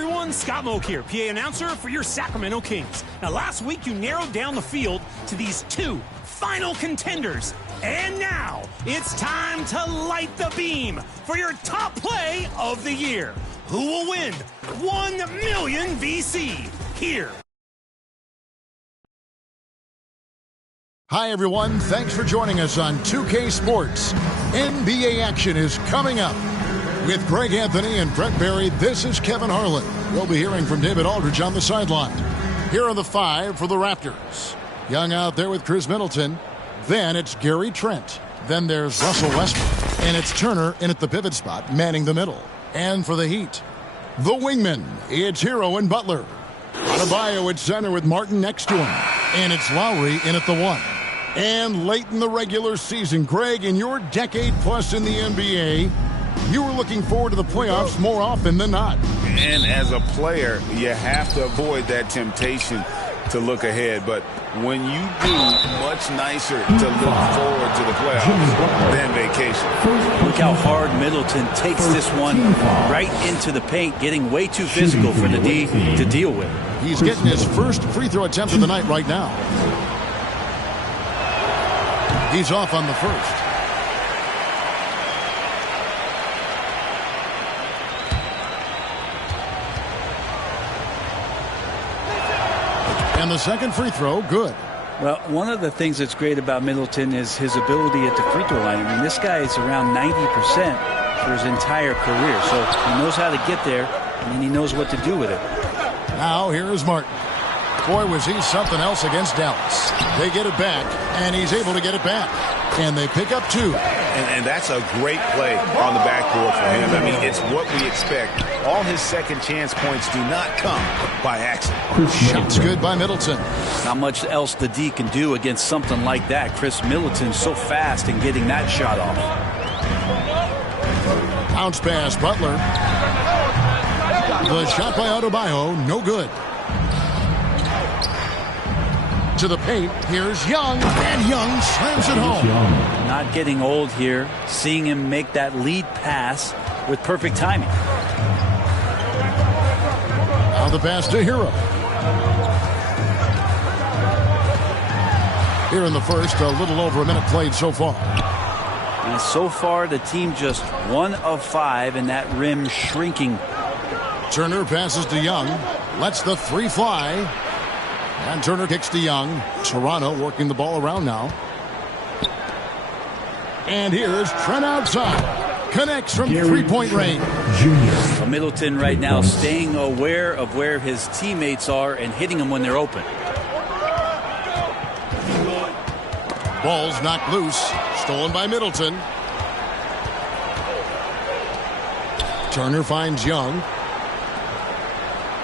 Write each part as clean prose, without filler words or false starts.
everyone, Scott Moak here, PA announcer for your Sacramento Kings. Now, last week you narrowed down the field to these two final contenders. And now, it's time to light the beam for your top play of the year. Who will win 1 million VC? Here. Hi, everyone. Thanks for joining us on 2K Sports. NBA action is coming up. With Greg Anthony and Brett Barry, this is Kevin Harlan. We'll be hearing from David Aldridge on the sideline. Here are the 5 for the Raptors. Young out there with Chris Middleton. Then it's Gary Trent. Then there's Russell Westbrook. And it's Turner in at the pivot spot, manning the middle. And for the Heat, the wingman, it's Hero and Butler. Adebayo at center with Martin next to him. And it's Lowry in at the 1. And late in the regular season, Greg, in your decade plus in the NBA, you were looking forward to the playoffs more often than not. And as a player, you have to avoid that temptation to look ahead. But when you do, much nicer to look forward to the playoffs than vacation. Look how hard Middleton takes this one right into the paint, getting way too physical for the D to deal with. He's getting his first free throw attempt of the night right now. He's off on the first. And the second free throw, good. Well, one of the things that's great about Middleton is his ability at the free throw line. I mean, this guy is around 90% for his entire career. So he knows how to get there, and then he knows what to do with it. Now, here is Martin. Boy, was he something else against Dallas. They get it back, and he's able to get it back. And they pick up 2. And that's a great play on the backboard for him. I mean, it's what we expect. All his second chance points do not come by accident. Shots good by Middleton. Not much else the D can do against something like that. Chris Middleton's so fast in getting that shot off. Bounce pass, Butler. The shot by Adebayo, no good. To the paint, here's Young, and Young slams it home. Not getting old here, seeing him make that lead pass with perfect timing. Now the pass to Hero. Here in the first, a little over a minute played so far. And so far, the team just 1 of 5, and that rim shrinking. Turner passes to Young, lets the 3 fly. And Turner kicks to Young. Toronto working the ball around now. And here's Trent outside. Connects from three-point range. Well, Middleton right now staying aware of where his teammates are and hitting them when they're open. Ball's knocked loose. Stolen by Middleton. Turner finds Young.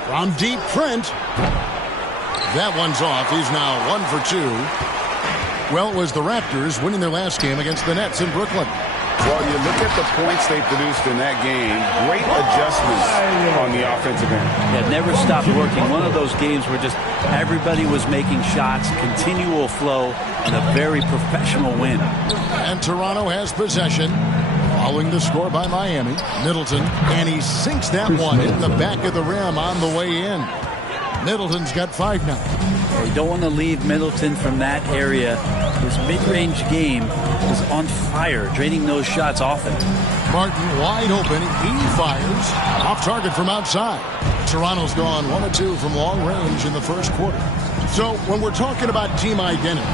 From deep, Trent. That one's off. He's now 1 for 2. Well, it was the Raptors winning their last game against the Nets in Brooklyn. Well, you look at the points they produced in that game. Great adjustments on the offensive end. Yeah, never stopped working. One of those games where just everybody was making shots, continual flow, and a very professional win. And Toronto has possession. Following the score by Miami. Middleton, and he sinks that one in the back of the rim on the way in. Middleton's got 5 now. You don't want to leave Middleton from that area. His mid-range game is on fire, draining those shots often. Martin wide open. He fires. Off target from outside. Toronto's gone 1 of 2 from long range in the first quarter. So when we're talking about team identities,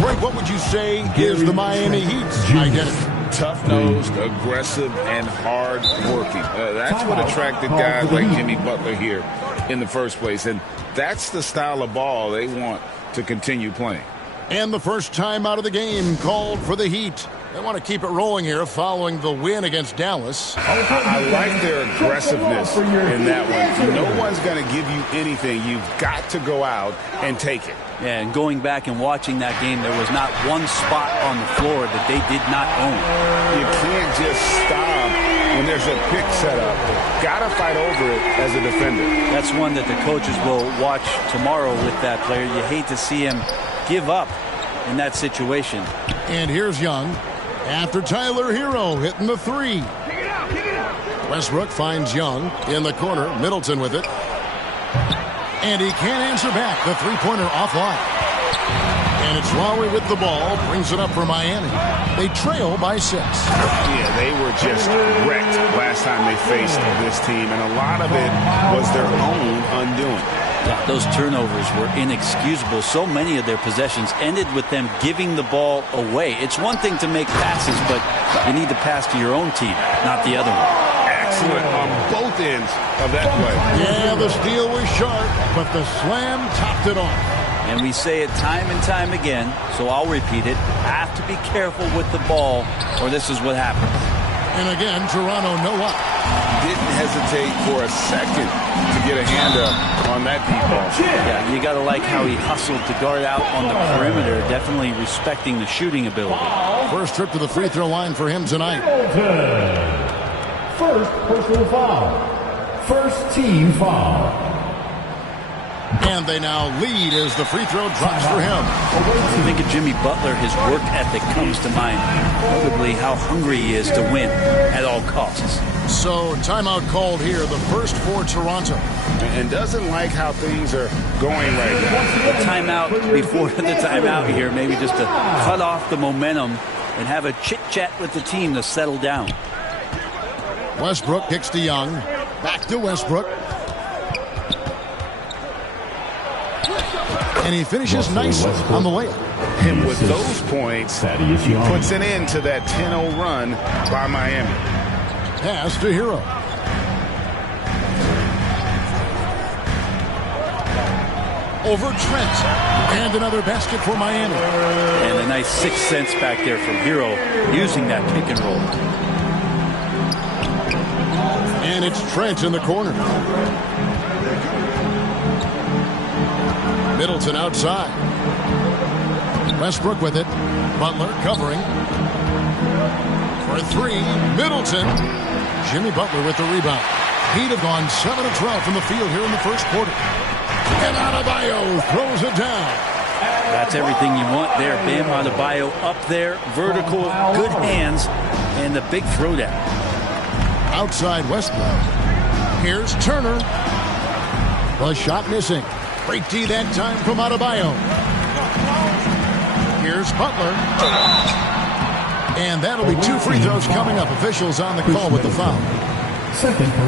Greg, what would you say is the Miami Heat's identity? Tough-nosed, aggressive, and hard-working. That's what attracted guys like Jimmy Butler here in the first place. And that's the style of ball they want to continue playing. And the first time out of the game called for the Heat. They want to keep it rolling here following the win against Dallas. I like their aggressiveness in that one. No one's going to give you anything. You've got to go out and take it. Yeah, and going back and watching that game, there was not one spot on the floor that they did not own. You can't just stop when there's a pick set up. Got to fight over it as a defender. That's one that the coaches will watch tomorrow with that player. You hate to see him give up in that situation. And here's Young after Tyler Hero hitting the 3. Westbrook finds Young in the corner. Middleton with it. And he can't answer back. The three-pointer offline. And it's Lowry with the ball. Brings it up for Miami. They trail by 6. Yeah, they were just wrecked last time they faced this team. And a lot of it was their own undoing. Those turnovers were inexcusable. So many of their possessions ended with them giving the ball away. It's one thing to make passes, but you need to pass to your own team, not the other one. Excellent on both ends of that play. Yeah, the steal was sharp, but the slam topped it off. And we say it time and time again, so I'll repeat it. Have to be careful with the ball, or this is what happens. And again, Toronto no up. Didn't hesitate for a second to get a hand up on that deep ball. Yeah, you got to like how he hustled to guard out on the perimeter, definitely respecting the shooting ability. First trip to the free throw line for him tonight. First personal foul. First team foul. And they now lead as the free throw drops for him. When you think of Jimmy Butler, his work ethic comes to mind. Notably how hungry he is to win at all costs. So timeout called here, the first for Toronto. And doesn't like how things are going right now. The timeout before the timeout here, maybe just to cut off the momentum and have a chit-chat with the team to settle down. Westbrook kicks to Young. Back to Westbrook. And he finishes nice on the layup. And with those points, he puts an end to that 10-0 run by Miami. Pass to Hero. Over Trent. And another basket for Miami. And a nice 6 cents back there from Hero using that pick and roll. And it's Trent in the corner. Middleton outside. Westbrook with it. Butler covering. For 3, Middleton. Jimmy Butler with the rebound. He'd have gone 7 of 12 from the field here in the first quarter. And Adebayo throws it down. That's everything you want there. Bam Adebayo up there. Vertical, good hands, and the big throwdown. Outside Westbrook. Here's Turner. The shot missing. Great D that time from Adebayo. Here's Butler. And that'll be 2 free throws coming up. Officials on the call with the foul.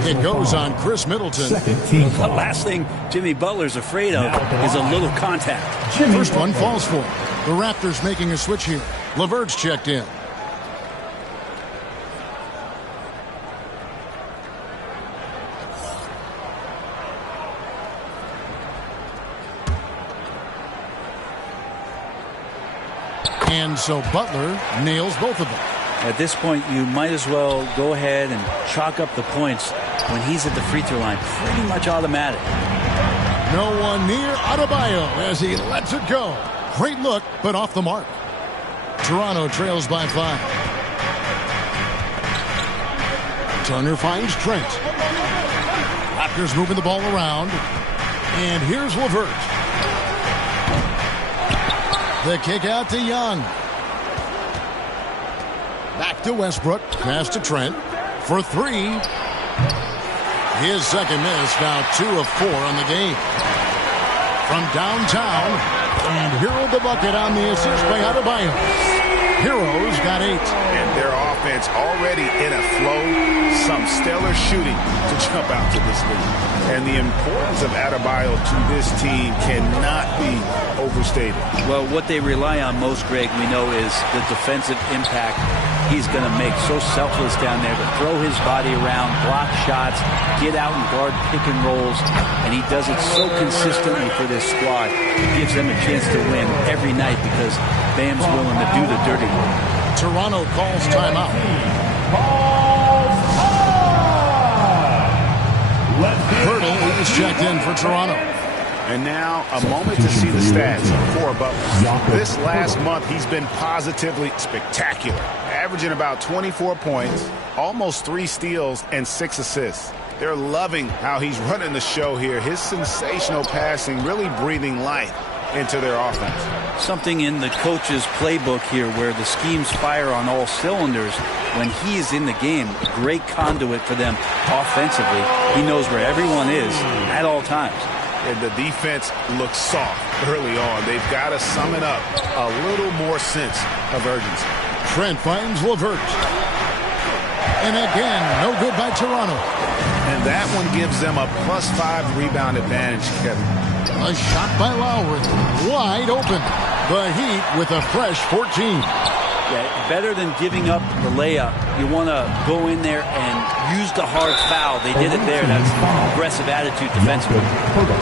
It goes on Chris Middleton. The last thing Jimmy Butler's afraid of is a little contact. First one falls for him. The Raptors making a switch here. LeVert's checked in. And so Butler nails both of them. At this point, you might as well go ahead and chalk up the points when he's at the free throw line. Pretty much automatic. No one near Adebayo as he lets it go. Great look, but off the mark. Toronto trails by 5. Turner finds Trent. Raptors moving the ball around. And here's LeVert. The kick out to Young. Back to Westbrook. Pass to Trent. For 3. His second miss. Now 2 of 4 on the game. From downtown. And Hero the bucket on the assist by Adebayo. Hero's got 8. And their offense already in a flow. Some stellar shooting to jump out to this league. And the importance of Adebayo to this team cannot be overstated. Well, what they rely on most, Greg, we know, is the defensive impact he's going to make. So selfless down there to throw his body around, block shots, get out and guard pick and rolls. And he does it so consistently for this squad. It gives them a chance to win every night because Bam's willing to do the dirty work. Toronto calls timeout. Hurdle is checked in for Toronto. And now a moment to see the stats for Butler. This last month, he's been positively spectacular, averaging about 24 points, almost 3 steals, and 6 assists. They're loving how he's running the show here. His sensational passing really breathing life into their offense. Something in the coach's playbook here where the schemes fire on all cylinders. When he is in the game, a great conduit for them offensively. He knows where everyone is at all times. And the defense looks soft early on. They've got to summon up a little more sense of urgency. Trent finds LeVert. And again, no good by Toronto. And that one gives them a +5 rebound advantage, Kevin. A shot by Lowry. Wide open. The Heat with a fresh 14. Yeah, better than giving up the layup. You want to go in there and use the hard foul. They did it there. That's aggressive attitude defensively.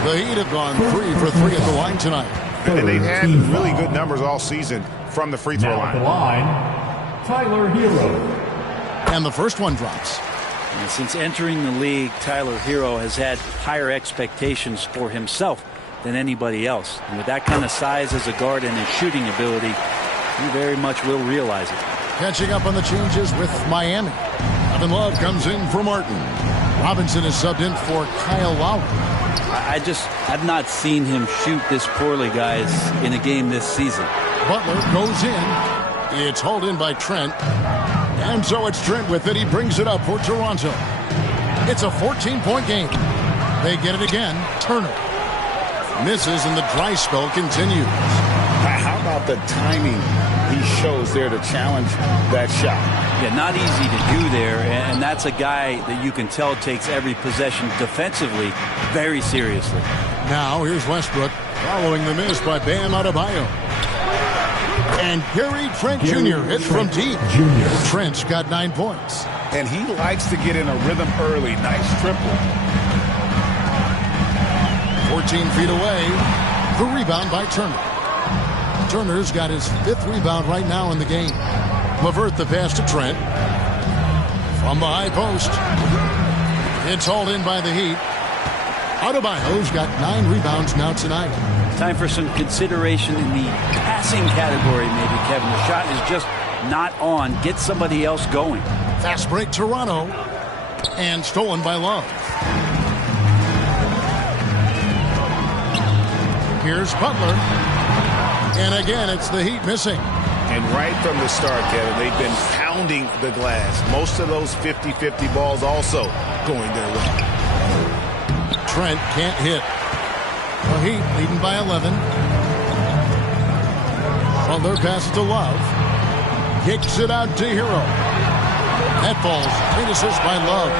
The Heat have gone 3 for 3 at the line tonight. And they've had really good numbers all season from the free throw Now line. at the line, Tyler Hero. And the first one drops. And since entering the league, Tyler Hero has had higher expectations for himself than anybody else. And with that kind of size as a guard and his shooting ability, he very much will realize it. Catching up on the changes with Miami. Kevin Love comes in for Martin. Robinson is subbed in for Kyle Lowry. I've not seen him shoot this poorly, guys, in a game this season. Butler goes in. It's hauled in by Trent. And so it's Trent with it. He brings it up for Toronto. It's a 14-point game. They get it again. Turner misses and the dry spell continues. How about the timing he shows there to challenge that shot? Yeah, not easy to do there, and that's a guy that you can tell takes every possession defensively very seriously. Now here's Westbrook following the miss by Bam Adebayo. And Gary Trent Jr. hits from deep. Trent's got 9 points. And he likes to get in a rhythm early. Nice triple. 14 feet away. The rebound by Turner. Turner's got his 5th rebound right now in the game. LeVert the pass to Trent. From the high post. It's hauled in by the Heat. Adebayo's got 9 rebounds now tonight. Time for some consideration in the passing category, maybe, Kevin. The shot is just not on. Get somebody else going. Fast break Toronto. And stolen by Love. Here's Butler. And again, it's the Heat missing. And right from the start, Kevin, they've been pounding the glass. Most of those 50-50 balls also going their way. Trent can't hit. The Heat leading by 11. Butler passes to Love. Kicks it out to Hero. That falls. Great assist by Love.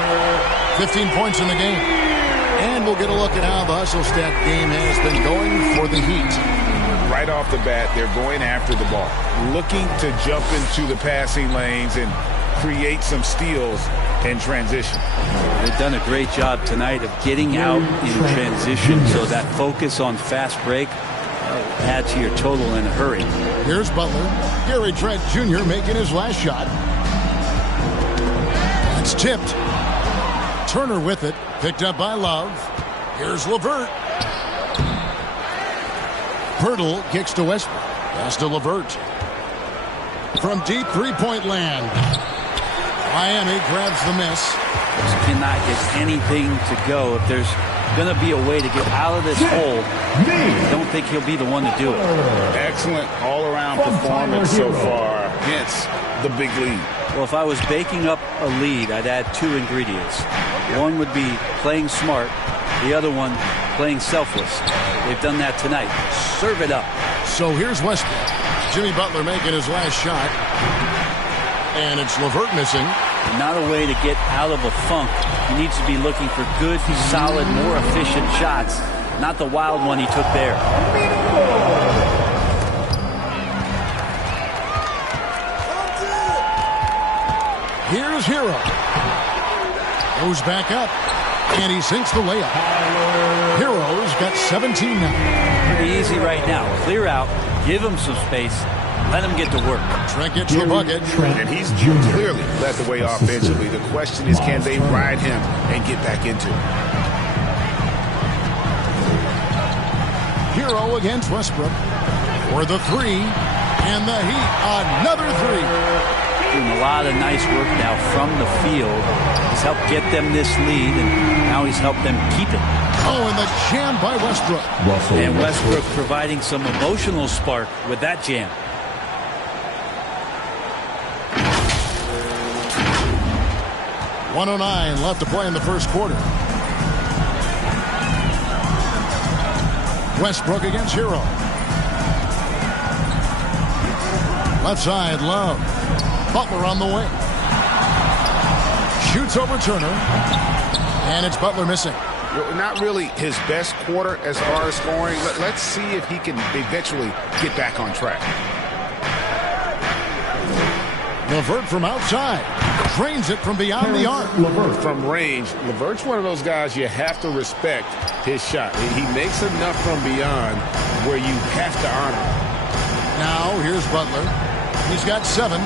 15 points in the game. And we'll get a look at how the hustle stat game has been going for the Heat. Right off the bat, they're going after the ball, looking to jump into the passing lanes and create some steals in transition. They've done a great job tonight of getting out in transition, so that focus on fast break add to your total in a hurry. Here's Butler. Gary Trent Jr. making his last shot. It's tipped. Turner with it. Picked up by Love. Here's LeVert. Pirtle kicks to Westbrook. Pass to LeVert. From deep three-point land. Miami grabs the miss. Just cannot get anything to go. If there's going to be a way to get out of this hole, I don't think he'll be the one to do it. Excellent all-around performance so far. Hence the big lead. Well, if I was baking up a lead, I'd add 2 ingredients. One would be playing smart. The other one, playing selfless. They've done that tonight. Serve it up. So here's Westbrook. Jimmy Butler making his last shot. And it's LeVert missing. Not a way to get out of a funk. He needs to be looking for good, solid, more efficient shots. Not the wild one he took there. Here's Hero. Goes back up. And he sinks the layup. Hero's got 17 now. Pretty easy right now. Clear out. Give him some space. Let him get to work. Trent gets the bucket. And he's clearly led the way offensively. The question is, can they ride him and get back into it? Hero against Westbrook for the 3. And the Heat, another 3. doing a lot of nice work now from the field. He's helped get them this lead, and now he's helped them keep it. Oh, and the jam by Westbrook. And Westbrook providing some emotional spark with that jam. .109 left to play in the first quarter. Westbrook against Hero. Left side, Love. Butler on the wing. Shoots over Turner. And it's Butler missing. Not really his best quarter as far as scoring. Let's see if he can eventually get back on track. LeVert from outside. Drains it from beyond the arc. From range, LeVert's one of those guys you have to respect his shot. He makes enough from beyond where you have to honor him. Now, here's Butler. He's got 7.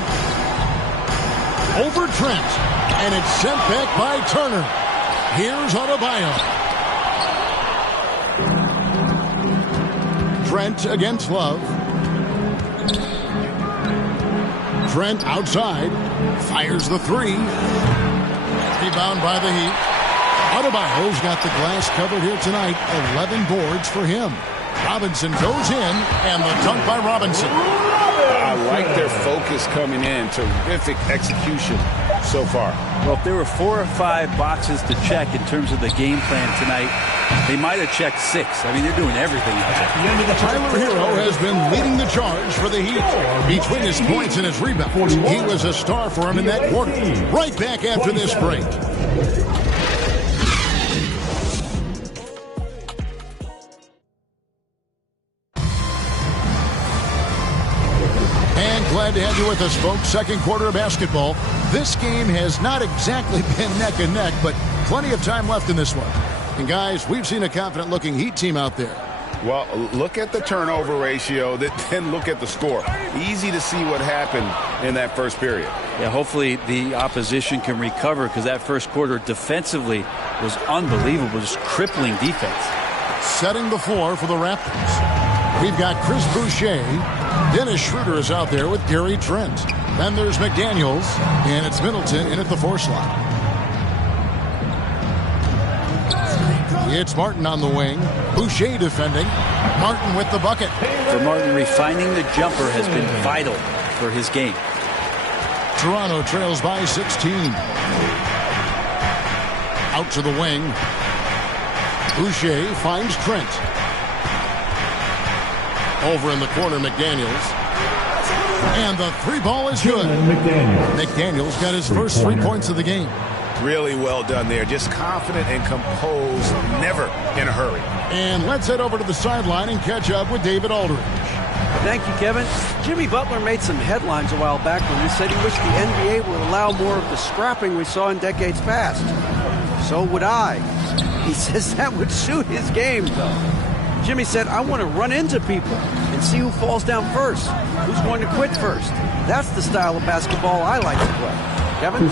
Over Trent. And it's sent back by Turner. Here's Adebayo. Trent against Love. Trent outside. Fires the 3. Rebound by the Heat. Adebayo's got the glass covered here tonight. 11 boards for him. Robinson goes in, and the dunk by Robinson. I like their focus coming in. Terrific execution so far. Well, if there were 4 or 5 boxes to check in terms of the game plan tonight, they might have checked 6. I mean, they're doing everything out there. Tyler Hero has been leading the charge for the Heat. Between his points and his rebounds, he was a star for him in that quarter. Right back after this break. Glad to have you with us, folks. Second quarter of basketball. This game has not exactly been neck and neck, but plenty of time left in this one. And guys, we've seen a confident-looking Heat team out there. Well, look at the turnover ratio, then look at the score. Easy to see what happened in that first period. Yeah, hopefully the opposition can recover, because that first quarter defensively was unbelievable, just crippling defense. Setting the floor for the Raptors. We've got Chris Boucher. Dennis Schroeder is out there with Gary Trent. Then there's McDaniels, and it's Middleton in at the 4 slot. It's Martin on the wing. Boucher defending. Martin with the bucket. For Martin, refining the jumper has been vital for his game. Toronto trails by 16. Out to the wing. Boucher finds Trent. Over in the corner, McDaniels. And the 3 ball is good. McDaniels got his first 3 points of the game. Really well done there. Just confident and composed, never in a hurry. And let's head over to the sideline and catch up with David Aldridge. Thank you, Kevin. Jimmy Butler made some headlines a while back when he said he wished the NBA would allow more of the scrapping we saw in decades past. So would I. He says that would suit his game, though. Jimmy said, I want to run into people and see who falls down first, who's going to quit first. That's the style of basketball I like to play. Kevin?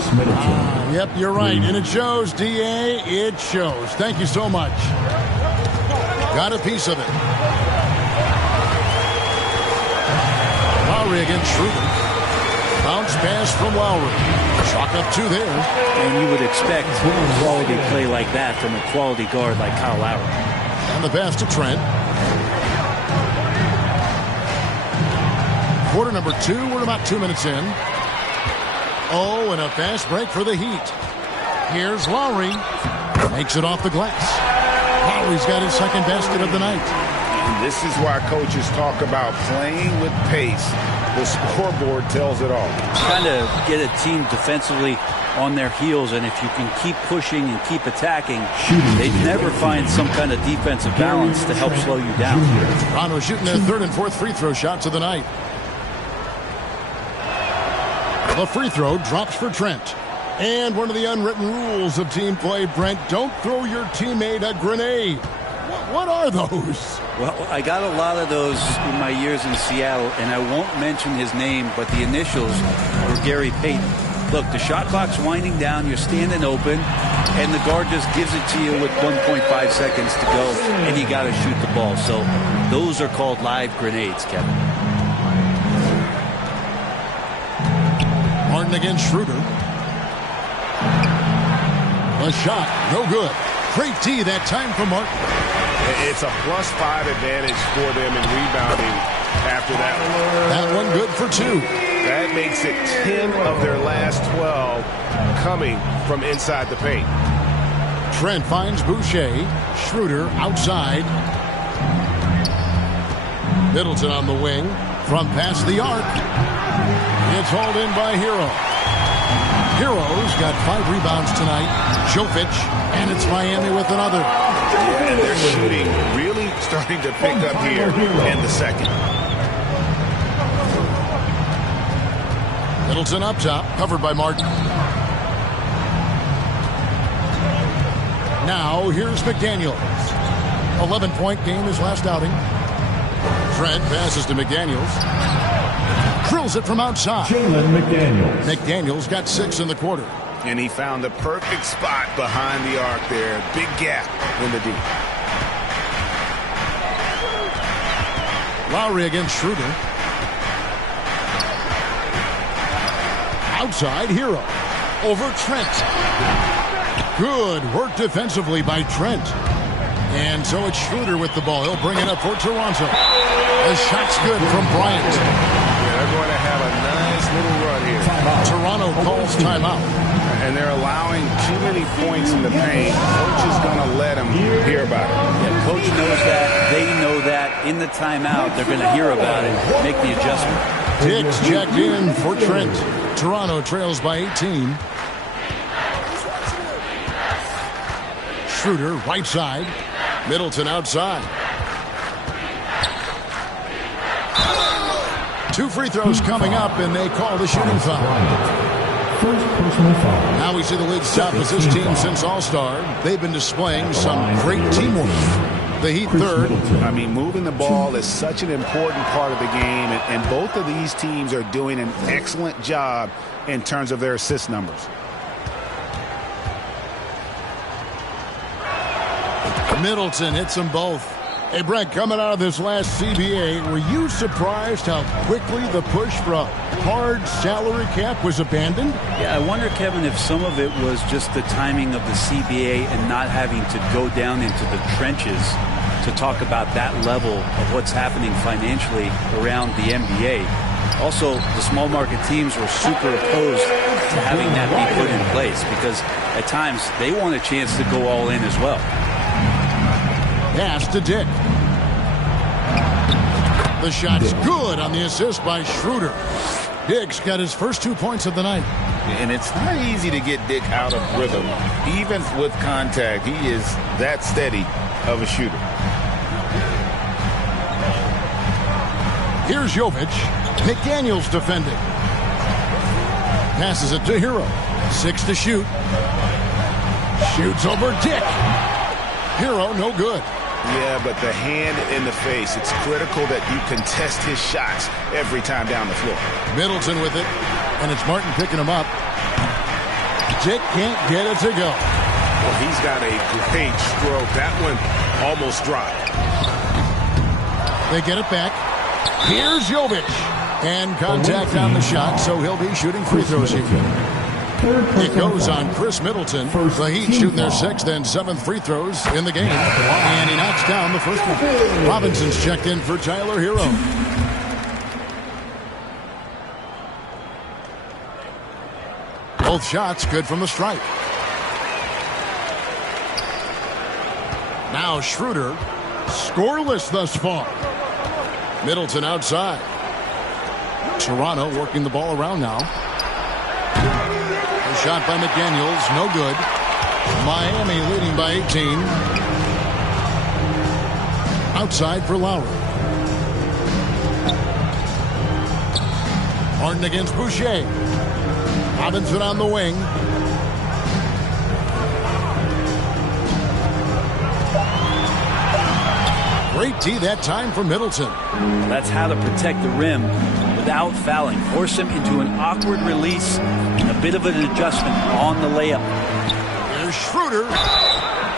Yep, you're right. And it shows, D.A. It shows. Thank you so much. Got a piece of it. Lowry against Schroeder. Bounce pass from Lowry. Chalk up 2 there. And you would expect quality play like that from a quality guard like Kyle Lowry. And the pass to Trent. Quarter number 2. We're about 2 minutes in. Oh, and a fast break for the Heat. Here's Lowry. Makes it off the glass. Lowry's got his second basket of the night. And this is why coaches talk about playing with pace. The scoreboard tells it all. Trying to get a team defensively on their heels, and if you can keep pushing and keep attacking, they never find some kind of defensive balance to help slow you down. Toronto shooting their 3rd and 4th free throw shots of the night. The free throw drops for Trent. And one of the unwritten rules of team play, Brent, don't throw your teammate a grenade. What are those? Well, I got a lot of those in my years in Seattle, and I won't mention his name, but the initials were Gary Payton. Look, the shot clock's winding down, you're standing open, and the guard just gives it to you with 1.5 seconds to go, and you got to shoot the ball. So those are called live grenades, Kevin. Martin Harden against Schroeder. A shot, no good. Great D that time for Martin. It's a +5 advantage for them in rebounding after that one. That one good for 2. That makes it 10 of their last 12 coming from inside the paint. Trent finds Boucher. Schroeder outside. Middleton on the wing. From past the arc. It's hauled in by Hero. Hero's got 5 rebounds tonight. Jovic, and it's Miami with another. Yeah, and their shooting really starting to pick up here in the second. Middleton up top, covered by Martin. Now, here's McDaniels. 11-point game his last outing. Trent passes to McDaniels. Drills it from outside. Jalen McDaniels. McDaniels got 6 in the quarter. And he found the perfect spot behind the arc there. Big gap in the D. Lowry against Schroeder. Outside, Hero. Over Trent. Good work defensively by Trent. And so it's Schroeder with the ball. He'll bring it up for Toronto. The shot's good from Bryant. Yeah, they're going to have a nice little run here. Toronto calls timeout. And they're allowing too many points in the paint. Coach is going to let them hear about it. Yeah, coach knows that. They know that. In the timeout, they're going to hear about it, make the adjustment. Diggs checked in for Trent. Toronto trails by 18. Schroeder, right side. Middleton outside. 2 free throws coming up, and they call the shooting foul. First personal foul. Now we see the league's toughest this team since All-Star. They've been displaying some great teamwork. The Heat third. I mean, moving the ball is such an important part of the game, and both of these teams are doing an excellent job in terms of their assist numbers. Middleton hits them both. Hey, Brett, coming out of this last CBA, were you surprised how quickly the push for a hard salary cap was abandoned? Yeah, I wonder, Kevin, if some of it was just the timing of the CBA and not having to go down into the trenches to talk about that level of what's happening financially around the NBA. Also, the small market teams were super opposed to having that be put in place because at times they want a chance to go all in as well. Pass to Dick. The shot's good on the assist by Schroeder. Dick's got his first 2 points of the night. And it's not easy to get Dick out of rhythm. Even with contact, he is that steady of a shooter. Here's Jovic. McDaniels defending. Passes it to Hero. 6 to shoot. Shoots over Dick. Hero, no good. Yeah, but the hand in the face, it's critical that you contest his shots every time down the floor. Middleton with it, and it's Martin picking him up. Dick can't get it to go. Well, he's got a great stroke. That one almost dropped. They get it back. Here's Jovic. And contact on the shot, so he'll be shooting free throws here. It goes on Chris Middleton. The Heat shooting their 6th and 7th free throws in the game. And he knocks down the first one. Robinson's checked in for Tyler Hero. Both shots good from the stripe. Now Schroeder, scoreless thus far. Middleton outside. Toronto working the ball around now. A shot by McDaniels, no good. Miami leading by 18. Outside for Lowry. Harden against Boucher. Robinson on the wing. Great D that time for Middleton. That's how to protect the rim without fouling. Force him into an awkward release and a bit of an adjustment on the layup. There's Schroeder.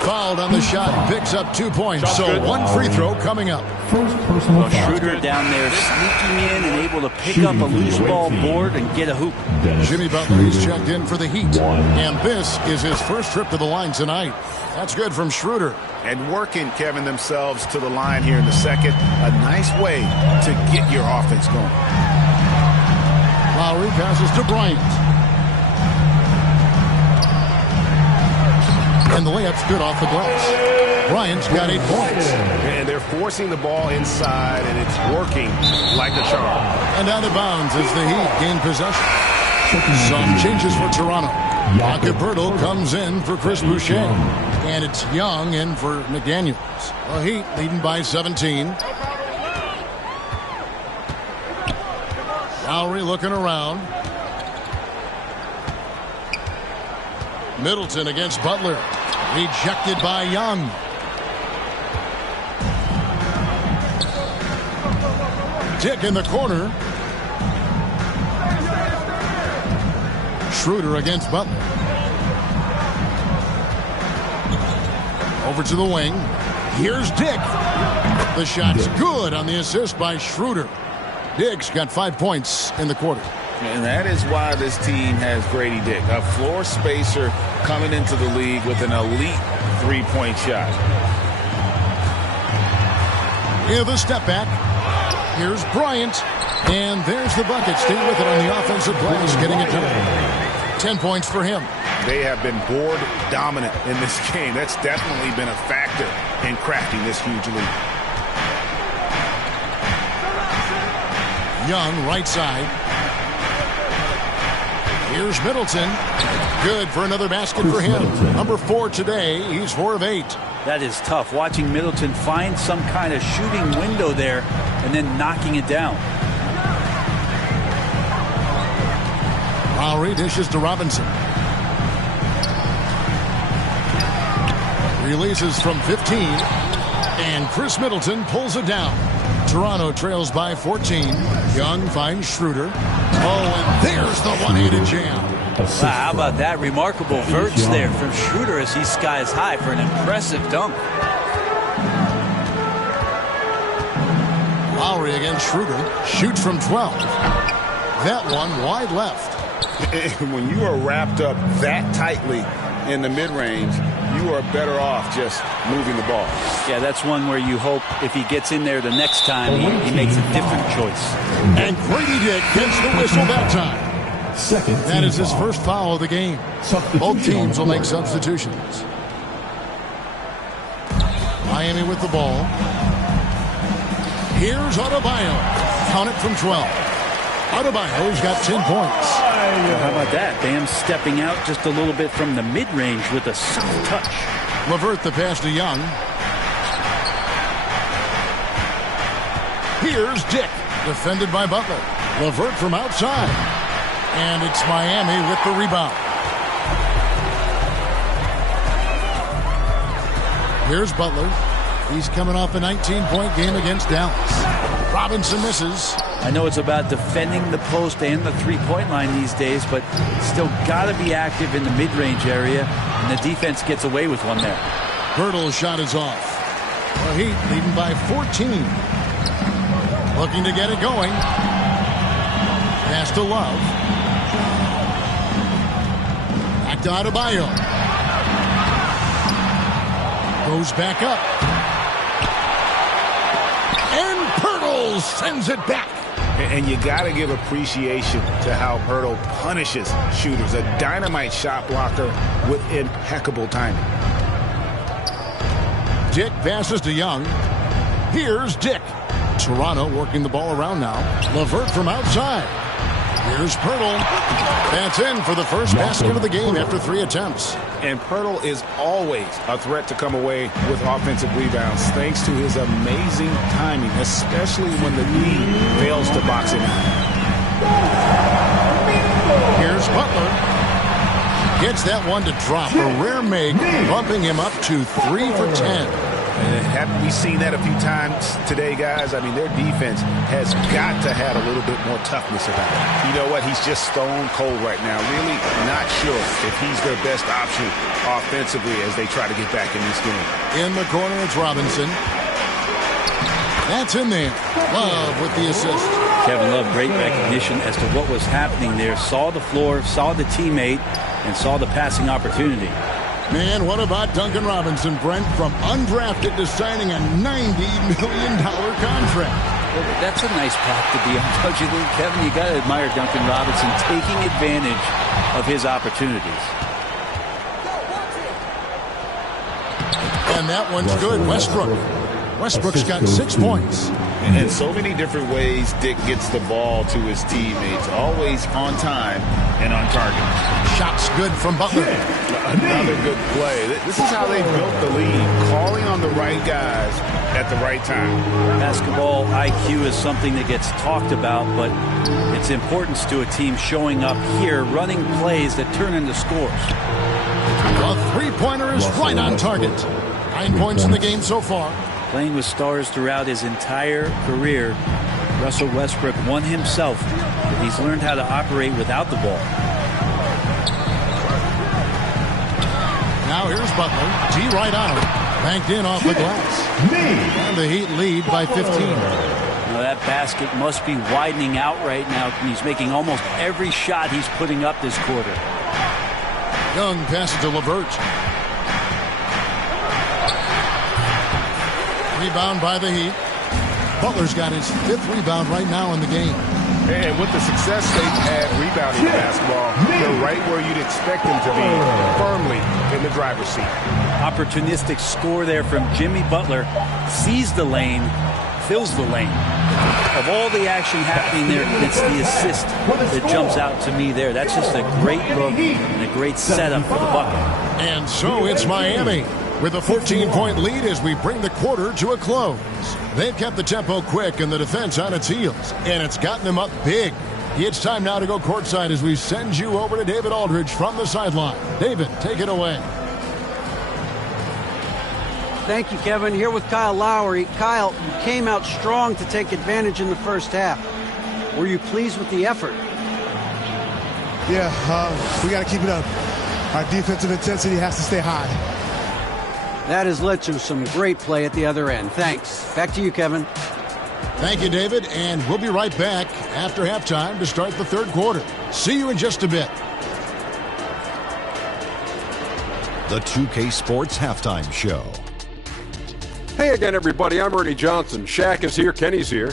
Fouled on the shot, picks up 2 points. So one free throw coming up. First personal Well, foul. Schroeder down there sneaking in and able to pick up a loose ball board and get a hoop. Jimmy Butler is checked in for the Heat. And this is his first trip to the line tonight. That's good from Schroeder. And working, Kevin, themselves to the line here in the second. A nice way to get your offense going. Lowry passes to Bryant. And the layup's good off the glass. Bryant's got 8 points. And they're forcing the ball inside, and it's working like a charm. And out of bounds as the Heat gain possession. Some changes for Toronto. Jakob comes in for Chris Boucher. And it's Young in for McDaniels. The Heat leading by 17. Lowry looking around. Middleton against Butler. Rejected by Young. Dick in the corner. Schroeder against Butler. Over to the wing. Here's Dick. The shot's good on the assist by Schroeder. Dick's got 5 points in the quarter. And that is why this team has Grady Dick, a floor spacer coming into the league with an elite three-point shot. Yeah, the step back. Here's Bryant. And there's the bucket. Stay with it on the offensive glass, getting it done. 10 points for him. They have been board dominant in this game. That's definitely been a factor in crafting this huge lead. Young, right side. Here's Middleton. Good for another basket for him. Number 4 today. He's 4 of 8. That is tough. Watching Middleton find some kind of shooting window there and then knocking it down. Lowry dishes to Robinson. Releases from 15. And Chris Middleton pulls it down. Toronto trails by 14. Young finds Schroeder. Oh, and there's the one-handed jam. Wow, how about that? Remarkable verts there from Schroeder as he skies high for an impressive dunk. Lowry against Schroeder. Shoots from 12. That one wide left. When you are wrapped up that tightly in the mid-range, you are better off just moving the ball. Yeah, that's one where you hope if he gets in there the next time, he makes a different choice. And Grady Dick gets the whistle that time. That is his first foul of the game. Both teams will make substitutions. Miami with the ball. Here's Adebayo. Count it from 12. Adebayo's got 10 points. How about that? Bam stepping out just a little bit from the mid-range with a soft touch. LeVert the pass to Young. Here's Dick. Defended by Butler. LeVert from outside. And it's Miami with the rebound. Here's Butler. He's coming off a 19-point game against Dallas. Robinson misses. I know it's about defending the post and the three-point line these days, but still got to be active in the mid-range area, and the defense gets away with one there. Hurdle's shot is off. The Heat leading by 14. Looking to get it going. Pass to Love. Back to Adebayo. Goes back up. And Pirtle sends it back. And you got to give appreciation to how Pirtle punishes shooters. A dynamite shot blocker with impeccable timing. Dick passes to Young. Here's Dick. Toronto working the ball around now. LeVert from outside. Here's Pirtle. That's in for the first basket of the game after 3 attempts. And Pirtle is always a threat to come away with offensive rebounds thanks to his amazing timing, especially when the D fails to box him out. Here's Butler. Gets that one to drop. A rare make, bumping him up to 3 for 10. Haven't we seen that a few times today, guys? I mean, their defense has got to have a little bit more toughness about it. You know what? He's just stone cold right now. Really not sure if he's their best option offensively as they try to get back in this game. In the corner, it's Robinson. That's in there. Love with the assist. Kevin Love, great recognition as to what was happening there. Saw the floor, saw the teammate, and saw the passing opportunity. Man, what about Duncan Robinson, Brent, from undrafted to signing a $90 million contract? Well, that's a nice path to be on, don't you think, Kevin? You got to admire Duncan Robinson taking advantage of his opportunities. And that one's good. Westbrook's got 6 points. And so many different ways Dick gets the ball to his teammates. Always on time and on target. Shots good from Butler. Another good play. This is how they built the lead. Calling on the right guys at the right time. Basketball IQ is something that gets talked about, but its importance to a team showing up here, running plays that turn into scores. The three-pointer is right on target. 9 points in the game so far. Playing with stars throughout his entire career, Russell Westbrook won himself, but he's learned how to operate without the ball. Now here's Butler. D right on him. Banked in off the glass. And the Heat lead by 15. Now that basket must be widening out right now. He's making almost every shot he's putting up this quarter. Young passes to LeVert. Rebound by the Heat. Butler's got his 5th rebound right now in the game. And with the success they've had rebounding basketball, they're right where you'd expect them to be, firmly in the driver's seat. Opportunistic score there from Jimmy Butler. Sees the lane, fills the lane. Of all the action happening there, it's the assist that jumps out to me there. That's just a great look and a great setup for the bucket. And so it's Miami with a 14-point lead as we bring the quarter to a close. They've kept the tempo quick and the defense on its heels, and it's gotten them up big. It's time now to go courtside as we send you over to David Aldridge from the sideline. David, take it away. Thank you, Kevin. Here with Kyle Lowry. Kyle, you came out strong to take advantage in the first half. Were you pleased with the effort? Yeah, we got to keep it up. Our defensive intensity has to stay high. That has led to some great play at the other end. Thanks. Back to you, Kevin. Thank you, David, and we'll be right back after halftime to start the third quarter. See you in just a bit. The 2K Sports Halftime Show. Hey again, everybody. I'm Ernie Johnson. Shaq is here. Kenny's here.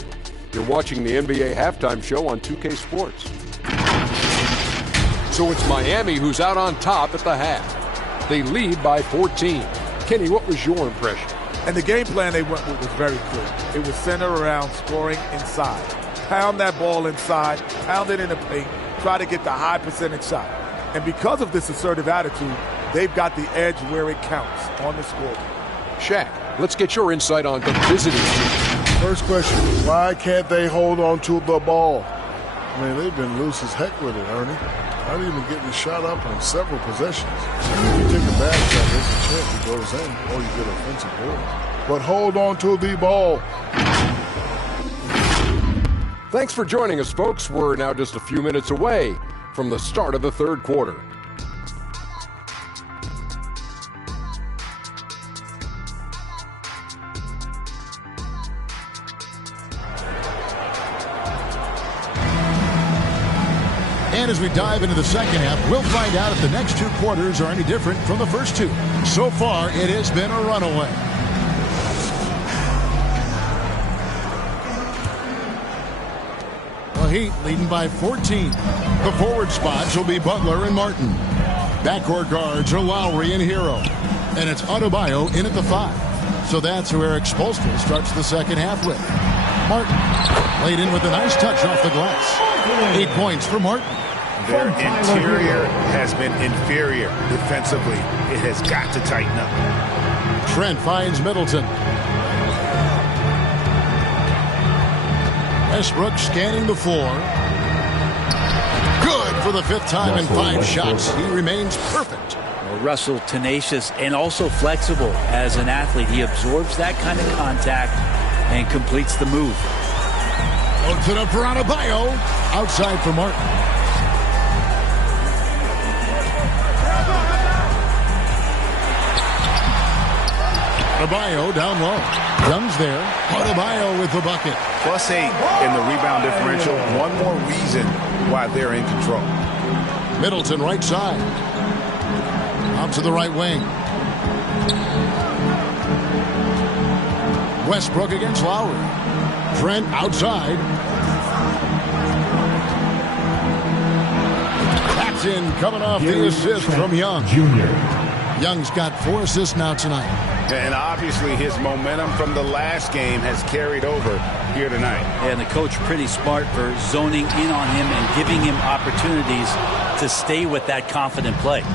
You're watching the NBA Halftime Show on 2K Sports. So it's Miami who's out on top at the half. They lead by 14. Kenny, what was your impression? And the game plan they went with was very clear. It was centered around scoring inside. Pound that ball inside, pound it in the paint, try to get the high percentage shot. And because of this assertive attitude, they've got the edge where it counts on the scoreboard. Shaq, let's get your insight on the visiting team. First question, why can't they hold on to the ball? I mean, they've been loose as heck with it, Ernie. Not even getting the shot up on several possessions. If you take a bad shot, there's a chance it goes in, or you get offensive board. But hold on to the ball. Thanks for joining us, folks. We're now just a few minutes away from the start of the third quarter. And as we dive into the second half, we'll find out if the next two quarters are any different from the first two. So far, it has been a runaway. The Heat leading by 14. The forward spots will be Butler and Martin. Backcourt guards are Lowry and Hero. And it's Adebayo in at the 5. So that's who Eric Spoelstra starts the second half with. Martin laid in with a nice touch off the glass. 8 points for Martin. Their interior has been inferior defensively. It has got to tighten up. Trent finds Middleton. Westbrook scanning the floor. Good for For the 5th time in 5 shots, he remains perfect. Well, Russell, tenacious and also flexible as an athlete. He absorbs that kind of contact and completes the move. Loads it up for Adebayo. Outside for Martin. Adebayo down low. Young's there. Adebayo with the bucket. +8 in the rebound differential. One more reason why they're in control. Middleton right side. Out to the right wing. Westbrook against Lowry. Trent outside. That's in, coming off the assist from Young. Young's got 4 assists now tonight. And obviously his momentum from the last game has carried over here tonight. And the coach pretty smart for zoning in on him and giving him opportunities to stay with that confident play. All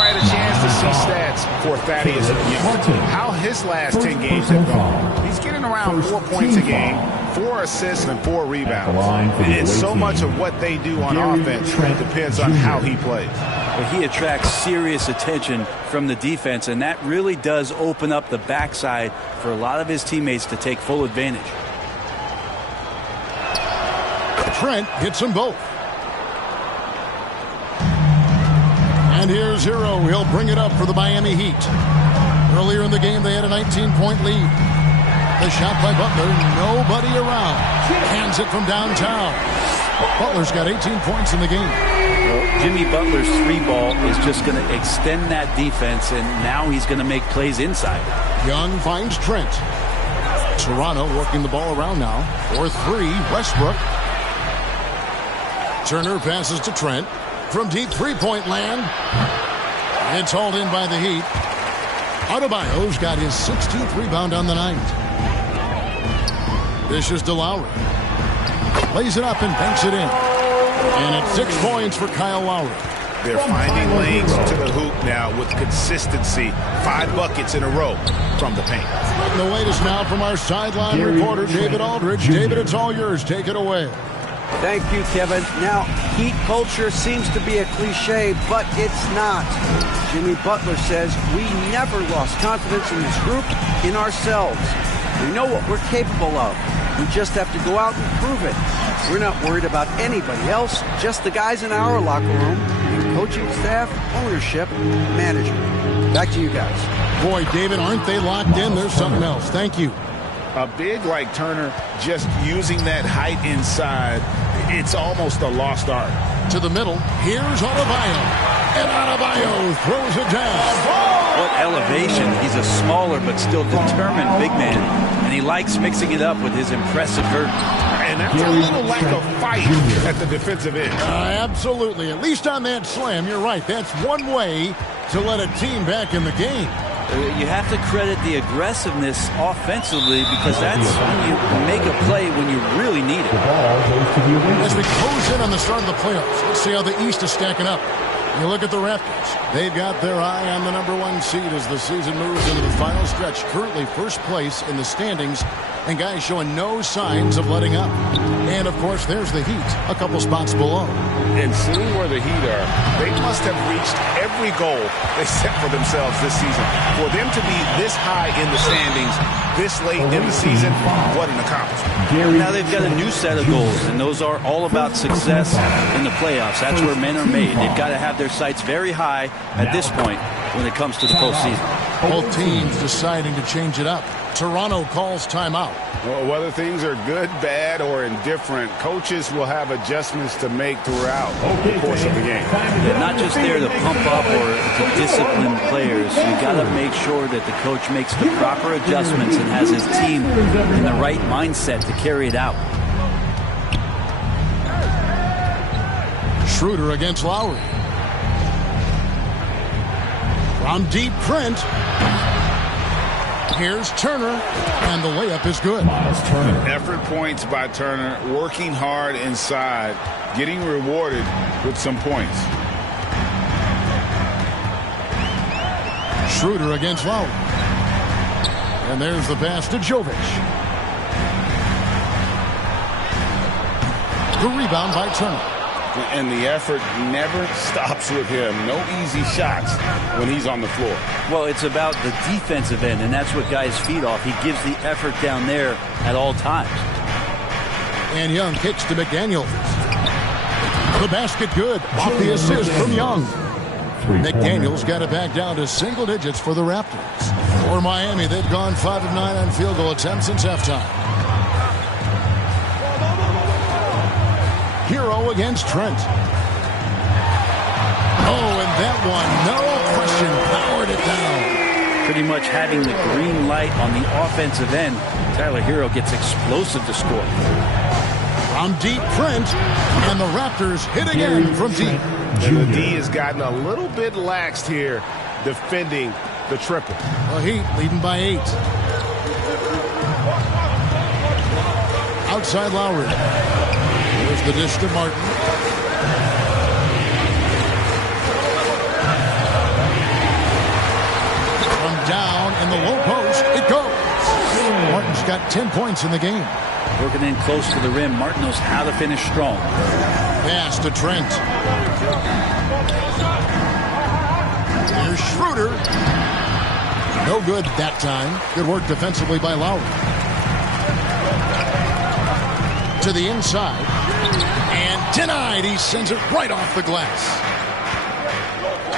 right, a chance to see stats for Thaddeus Young. How his last 10 games have gone. He's getting around 4 points a game, 4 assists, and 4 rebounds. And so much of what they do on offense depends on how he plays. But he attracts serious attention from the defense, and that really does open up the backside for a lot of his teammates to take full advantage. Trent hits them both. And here's Hero. He'll bring it up for the Miami Heat. Earlier in the game, they had a 19-point lead. The shot by Butler. Nobody around. Hands it from downtown. Butler's got 18 points in the game. Well, Jimmy Butler's 3-ball is just going to extend that defense, and now he's going to make plays inside. Young finds Trent. Toronto working the ball around now. 4-3, Westbrook. Turner passes to Trent. From deep 3-point land. It's hauled in by the Heat. Adebayo's got his 16th rebound on the night. Dishes to Lowry. Lays it up and banks it in. And it's 6 points for Kyle Lowry. They're finding lanes to the hoop now with consistency. 5 buckets in a row from the paint. And the latest now from our sideline reporter, David Aldridge. David, it's all yours. Take it away. Thank you, Kevin. Now, Heat culture seems to be a cliche, but it's not. Jimmy Butler says we never lost confidence in this group, in ourselves. We know what we're capable of. We just have to go out and prove it. We're not worried about anybody else, just the guys in our locker room, and coaching staff, ownership, management. Back to you guys. Boy, David, aren't they locked in? There's something else. Thank you. A big like Turner just using that height inside, it's almost a lost art. To the middle, here's Adebayo. And Adebayo throws it down. What elevation. He's a smaller but still determined big man. And he likes mixing it up with his impressive vert. And that's a little lack of fight at the defensive end. Absolutely. At least on that slam, you're right. That's one way to let a team back in the game. You have to credit the aggressiveness offensively because that's when you make a play when you really need it. As we close in on the start of the playoffs, let's see how the East is stacking up. You look at the Raptors. They've got their eye on the #1 seed as the season moves into the final stretch. Currently first place in the standings, and guys showing no signs of letting up. And, of course, there's the Heat, a couple spots below. And seeing where the Heat are, they must have reached every goal they set for themselves this season. For them to be this high in the standings this late in the season, what an accomplishment. Now they've got a new set of goals, and those are all about success in the playoffs. That's where men are made. They've got to have their sights very high at this point when it comes to the postseason. Both teams deciding to change it up. Toronto calls timeout. Well, whether things are good, bad, or indifferent, coaches will have adjustments to make throughout the course of the game. They're not just there to pump up or to discipline players. You've got to make sure that the coach makes the proper adjustments and has his team in the right mindset to carry it out. Schroeder against Lowry. From deep, Trent. Here's Turner, and the layup is good. Effort points by Turner, working hard inside, getting rewarded with some points. Schroeder against Lowry. And there's the pass to Jovic. The rebound by Turner. And the effort never stops with him. No easy shots when he's on the floor. Well, it's about the defensive end, and that's what guys feed off. He gives the effort down there at all times. And Young kicks to McDaniel. The basket good. Off the assist from Young. McDaniel's got it back down to single digits for the Raptors. For Miami, they've gone 5 of 9 on field goal attempts since halftime. Hero against Trent. Oh, and that one, no question, powered it down. Pretty much having the green light on the offensive end. Tyler Hero gets explosive to score. From deep, Trent, and the Raptors hit again from deep. And the D has gotten a little bit laxed here defending the triple. The Heat leading by 8. Outside Lowry. Here's the dish to Martin. From down in the low post, it goes. Martin's got 10 points in the game. Working in close to the rim, Martin knows how to finish strong. Pass to Trent. Here's Schroeder. No good that time. Good work defensively by Lowry. To the inside. And denied. He sends it right off the glass.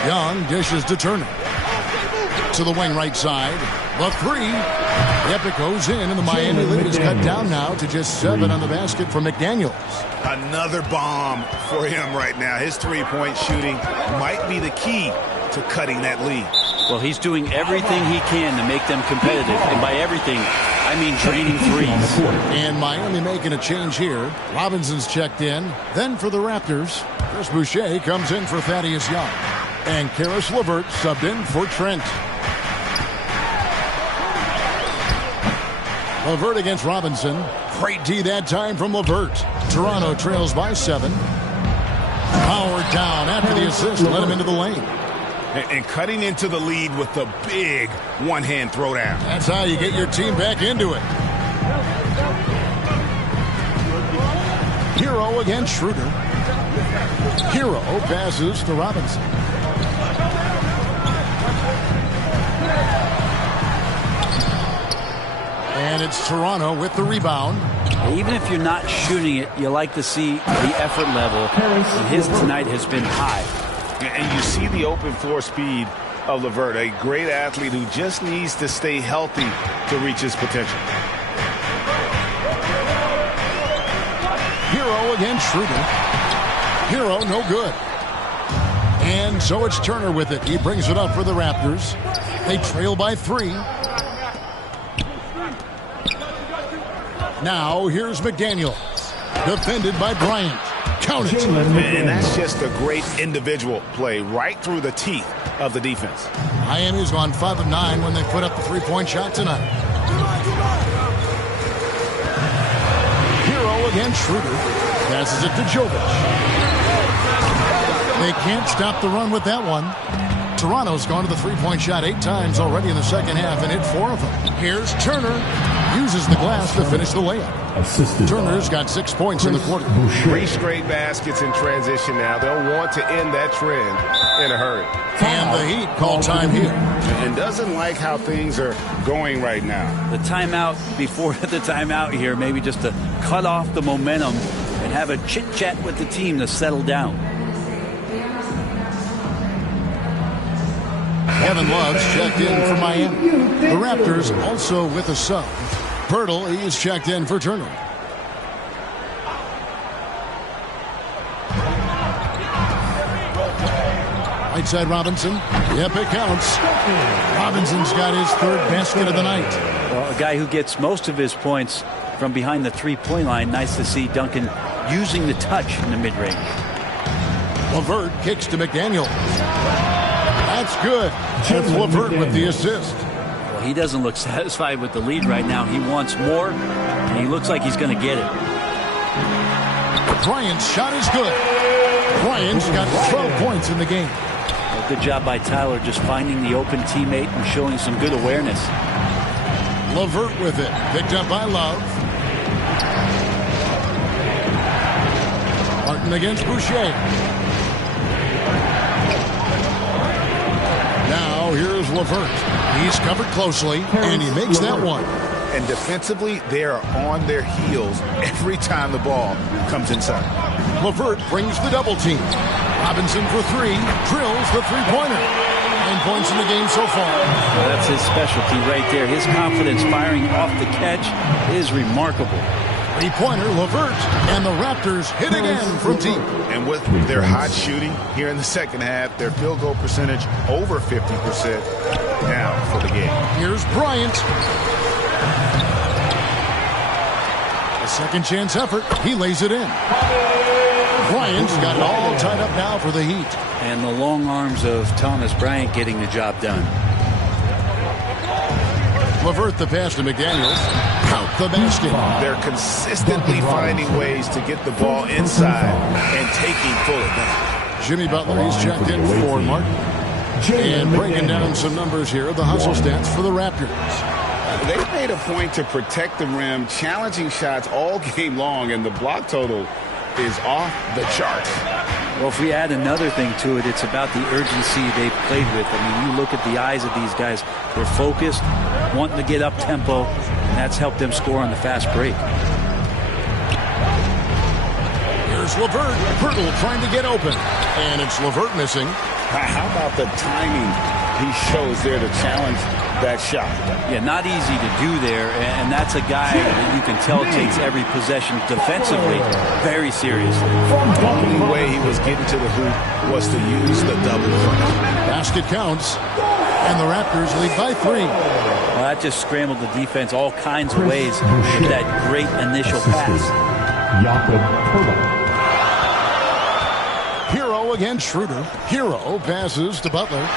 Young dishes to Turner. To the wing right side. The three. Epic goes in, and the Miami lead is cut down now to just 7 on the basket for McDaniels. Another bomb for him right now. His three-point shooting might be the key to cutting that lead. Well, he's doing everything he can to make them competitive. And by everything, I mean draining threes. And Miami making a change here. Robinson's checked in. Then for the Raptors, Chris Boucher comes in for Thaddeus Young. And Karis LeVert subbed in for Trent. LeVert against Robinson. Great D that time from LeVert. Toronto trails by 7. Powered down after the assist. Let him into the lane. And cutting into the lead with the big one-hand throwdown. That's how you get your team back into it. Hero against Schroeder. Hero passes to Robinson. And it's Toronto with the rebound. Even if you're not shooting it, you like to see the effort level. And his tonight has been high. And you see the open floor speed of LeVert, a great athlete who just needs to stay healthy to reach his potential. Hero against Schroeder. Hero no good. And so it's Turner with it. He brings it up for the Raptors. They trail by 3. Now here's McDaniels. Defended by Bryant. Count it. And that's just a great individual play right through the teeth of the defense. Miami's gone 5 of 9 when they put up the three-point shot tonight. Hero against Schroeder. Passes it to Jovic. They can't stop the run with that one. Toronto's gone to the three-point shot 8 times already in the second half and hit 4 of them. Here's Turner. Uses the glass to finish the layup. Turner's got 6 points in the quarter. 3 straight baskets in transition now. They'll want to end that trend in a hurry. And the Heat call time here. And doesn't like how things are going right now. The timeout before the timeout here, maybe just to cut off the momentum and have a chit-chat with the team to settle down. Kevin Love's checked in for Miami. The Raptors also with a sub. Pirtle, he's checked in for Turner. Right side Robinson. Yep, it counts. Robinson's got his 3rd basket of the night. Well, a guy who gets most of his points from behind the three-point line. Nice to see Duncan using the touch in the mid-range. LeVert kicks to McDaniel. That's good. It's LeVert with the assist. Well, he doesn't look satisfied with the lead right now. He wants more, and he looks like he's going to get it. Bryant's shot is good. Bryant's got 12 points in the game. Well, good job by Tyler just finding the open teammate and showing some good awareness. LeVert with it. Picked up by Love. Robinson against Boucher. Now here's LeVert. He's covered closely, and he makes that one. And defensively, they are on their heels every time the ball comes inside. LeVert brings the double team. Robinson for three, drills the three-pointer. 9 points in the game so far. Well, that's his specialty right there. His confidence firing off the catch is remarkable. Three-pointer, LeVert, and the Raptors hit again from deep. And with their hot shooting here in the second half, their field goal percentage over 50% now for the game. Here's Bryant. A second chance effort. He lays it in. Bryant's got it all tied up now for the Heat. And the long arms of Thomas Bryant getting the job done. LeVert the pass to McDaniels. Count the basket. They're consistently finding ways to get the ball inside and taking full advantage. Jimmy Butler, he's checked in for Martin. And breaking down some numbers here, the hustle stats for the Raptors. They made a point to protect the rim, challenging shots all game long, and the block total is off the charts. Well, if we add another thing to it, it's about the urgency they've played with. I mean, you look at the eyes of these guys. They're focused, wanting to get up tempo, and that's helped them score on the fast break. Here's LeVert. Pirtle trying to get open. And it's LeVert missing. How about the timing he shows there to challenge that shot? Yeah, not easy to do there, and that's a guy that you can tell takes every possession defensively very seriously. The only way he was getting to the hoop was to use the double clutch. Basket counts, and the Raptors lead by 3. Well, that just scrambled the defense all kinds of ways with that great initial pass. Hero against Schroeder. Hero passes to Butler.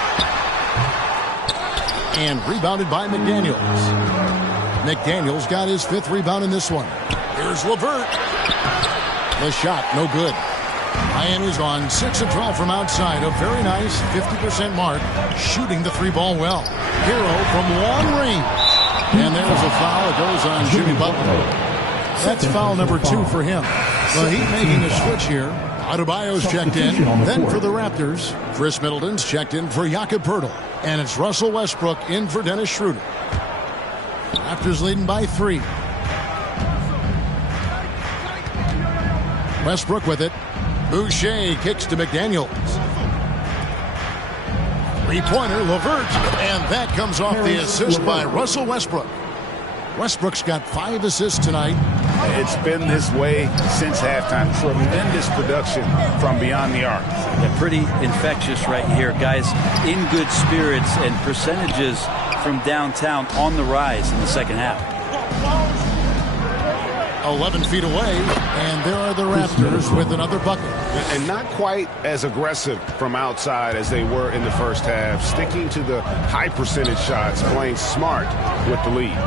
And rebounded by McDaniels. McDaniels got his 5th rebound in this one. Here's LeVert. The shot, no good. Miami's on 6 of 12 from outside. A very nice 50% mark. Shooting the 3-ball well. Hero from long range. And there's a foul. It goes on Jimmy Butler. That's foul number 2 for him. The Heat making a switch here. Adebayo's checked in. Then for the Raptors, Chris Middleton's checked in for Jakob Poeltl. And it's Russell Westbrook in for Dennis Schroeder. Raptors leading by 3. Westbrook with it. Boucher kicks to McDaniels. Three-pointer, LeVert. And that comes off the assist by Russell Westbrook. Westbrook's got 5 assists tonight. It's been this way since halftime. Tremendous production from beyond the arc. Yeah, pretty infectious right here. Guys in good spirits and percentages from downtown on the rise in the second half. 11 feet away, and there are the Raptors with another bucket. And not quite as aggressive from outside as they were in the first half. Sticking to the high percentage shots, playing smart with the lead.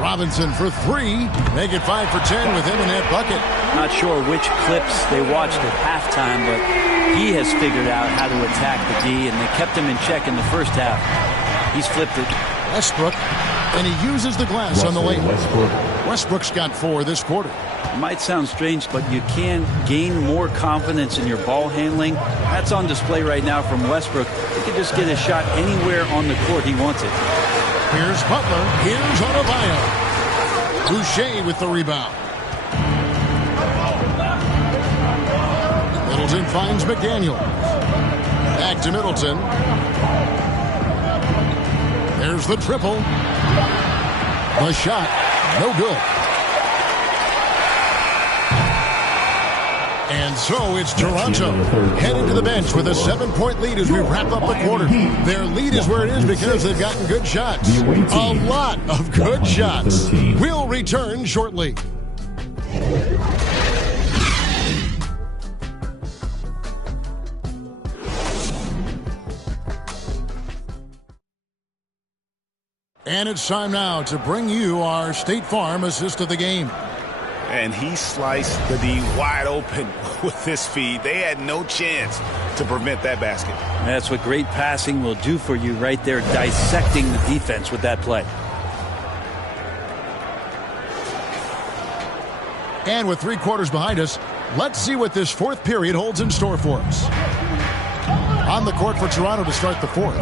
Robinson for 3. Make it 5 for 10 with him in that bucket. Not sure which clips they watched at halftime, but he has figured out how to attack the D, and they kept him in check in the first half. He's flipped it. Westbrook, and he uses the glass on the lane. Westbrook's got 4 this quarter. It might sound strange, but you can gain more confidence in your ball handling. That's on display right now from Westbrook. He can just get a shot anywhere on the court he wants it. Here's Butler. Here's Adebayo. Boucher with the rebound. Middleton finds McDaniels. Back to Middleton. There's the triple. The shot. No good. And so it's Toronto heading to the bench with a 7-point lead as we wrap up the quarter. Their lead is where it is because they've gotten good shots. A lot of good shots. We'll return shortly. And it's time now to bring you our State Farm assist of the game. And he sliced the D wide open with his feed. They had no chance to prevent that basket. That's what great passing will do for you right there, dissecting the defense with that play. And with 3 quarters behind us, let's see what this fourth period holds in store for us. On the court for Toronto to start the fourth.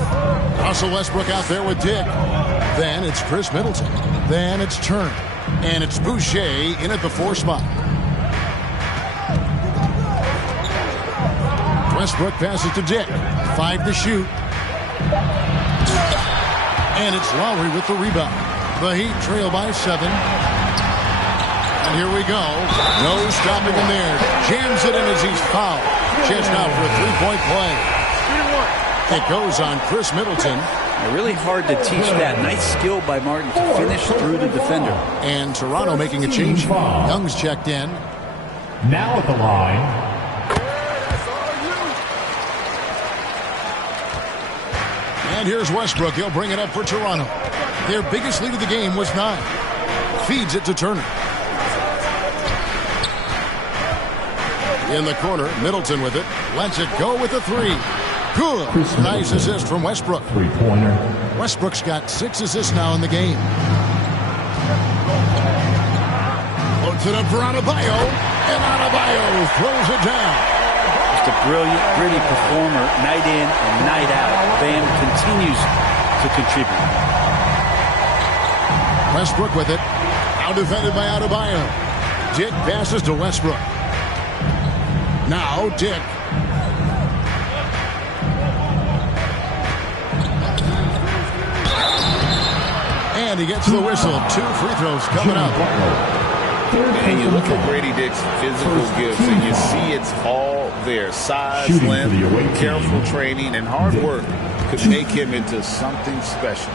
Russell Westbrook out there with Dick. Then it's Chris Middleton. Then it's Turner. And it's Boucher in at the 4 spot. Westbrook passes to Dick. 5 to shoot. And it's Lowry with the rebound. The Heat trail by 7. And here we go. No stopping him there. Jams it in as he's fouled. Chance now for a 3-point play. It goes on Chris Middleton. Really hard to teach that. Nice skill by Martin to finish through the defender. And Toronto making a change. Young's checked in. Now at the line. And here's Westbrook. He'll bring it up for Toronto. Their biggest lead of the game was 9. Feeds it to Turner. In the corner, Middleton with it. Lets it go with a 3. Good. Nice assist from Westbrook. 3-pointer. Westbrook's got 6 assists now in the game. Loads it up for Adebayo. And Adebayo throws it down. Just a brilliant, gritty performer night in and night out. Bam continues to contribute. Westbrook with it. Now defended by Adebayo. Dick passes to Westbrook. Now Dick. And he gets the whistle. 2 free throws coming up. And you look at Grady Dick's physical gifts, and you see it's all there. Size, length, careful training, and hard work could make him into something special.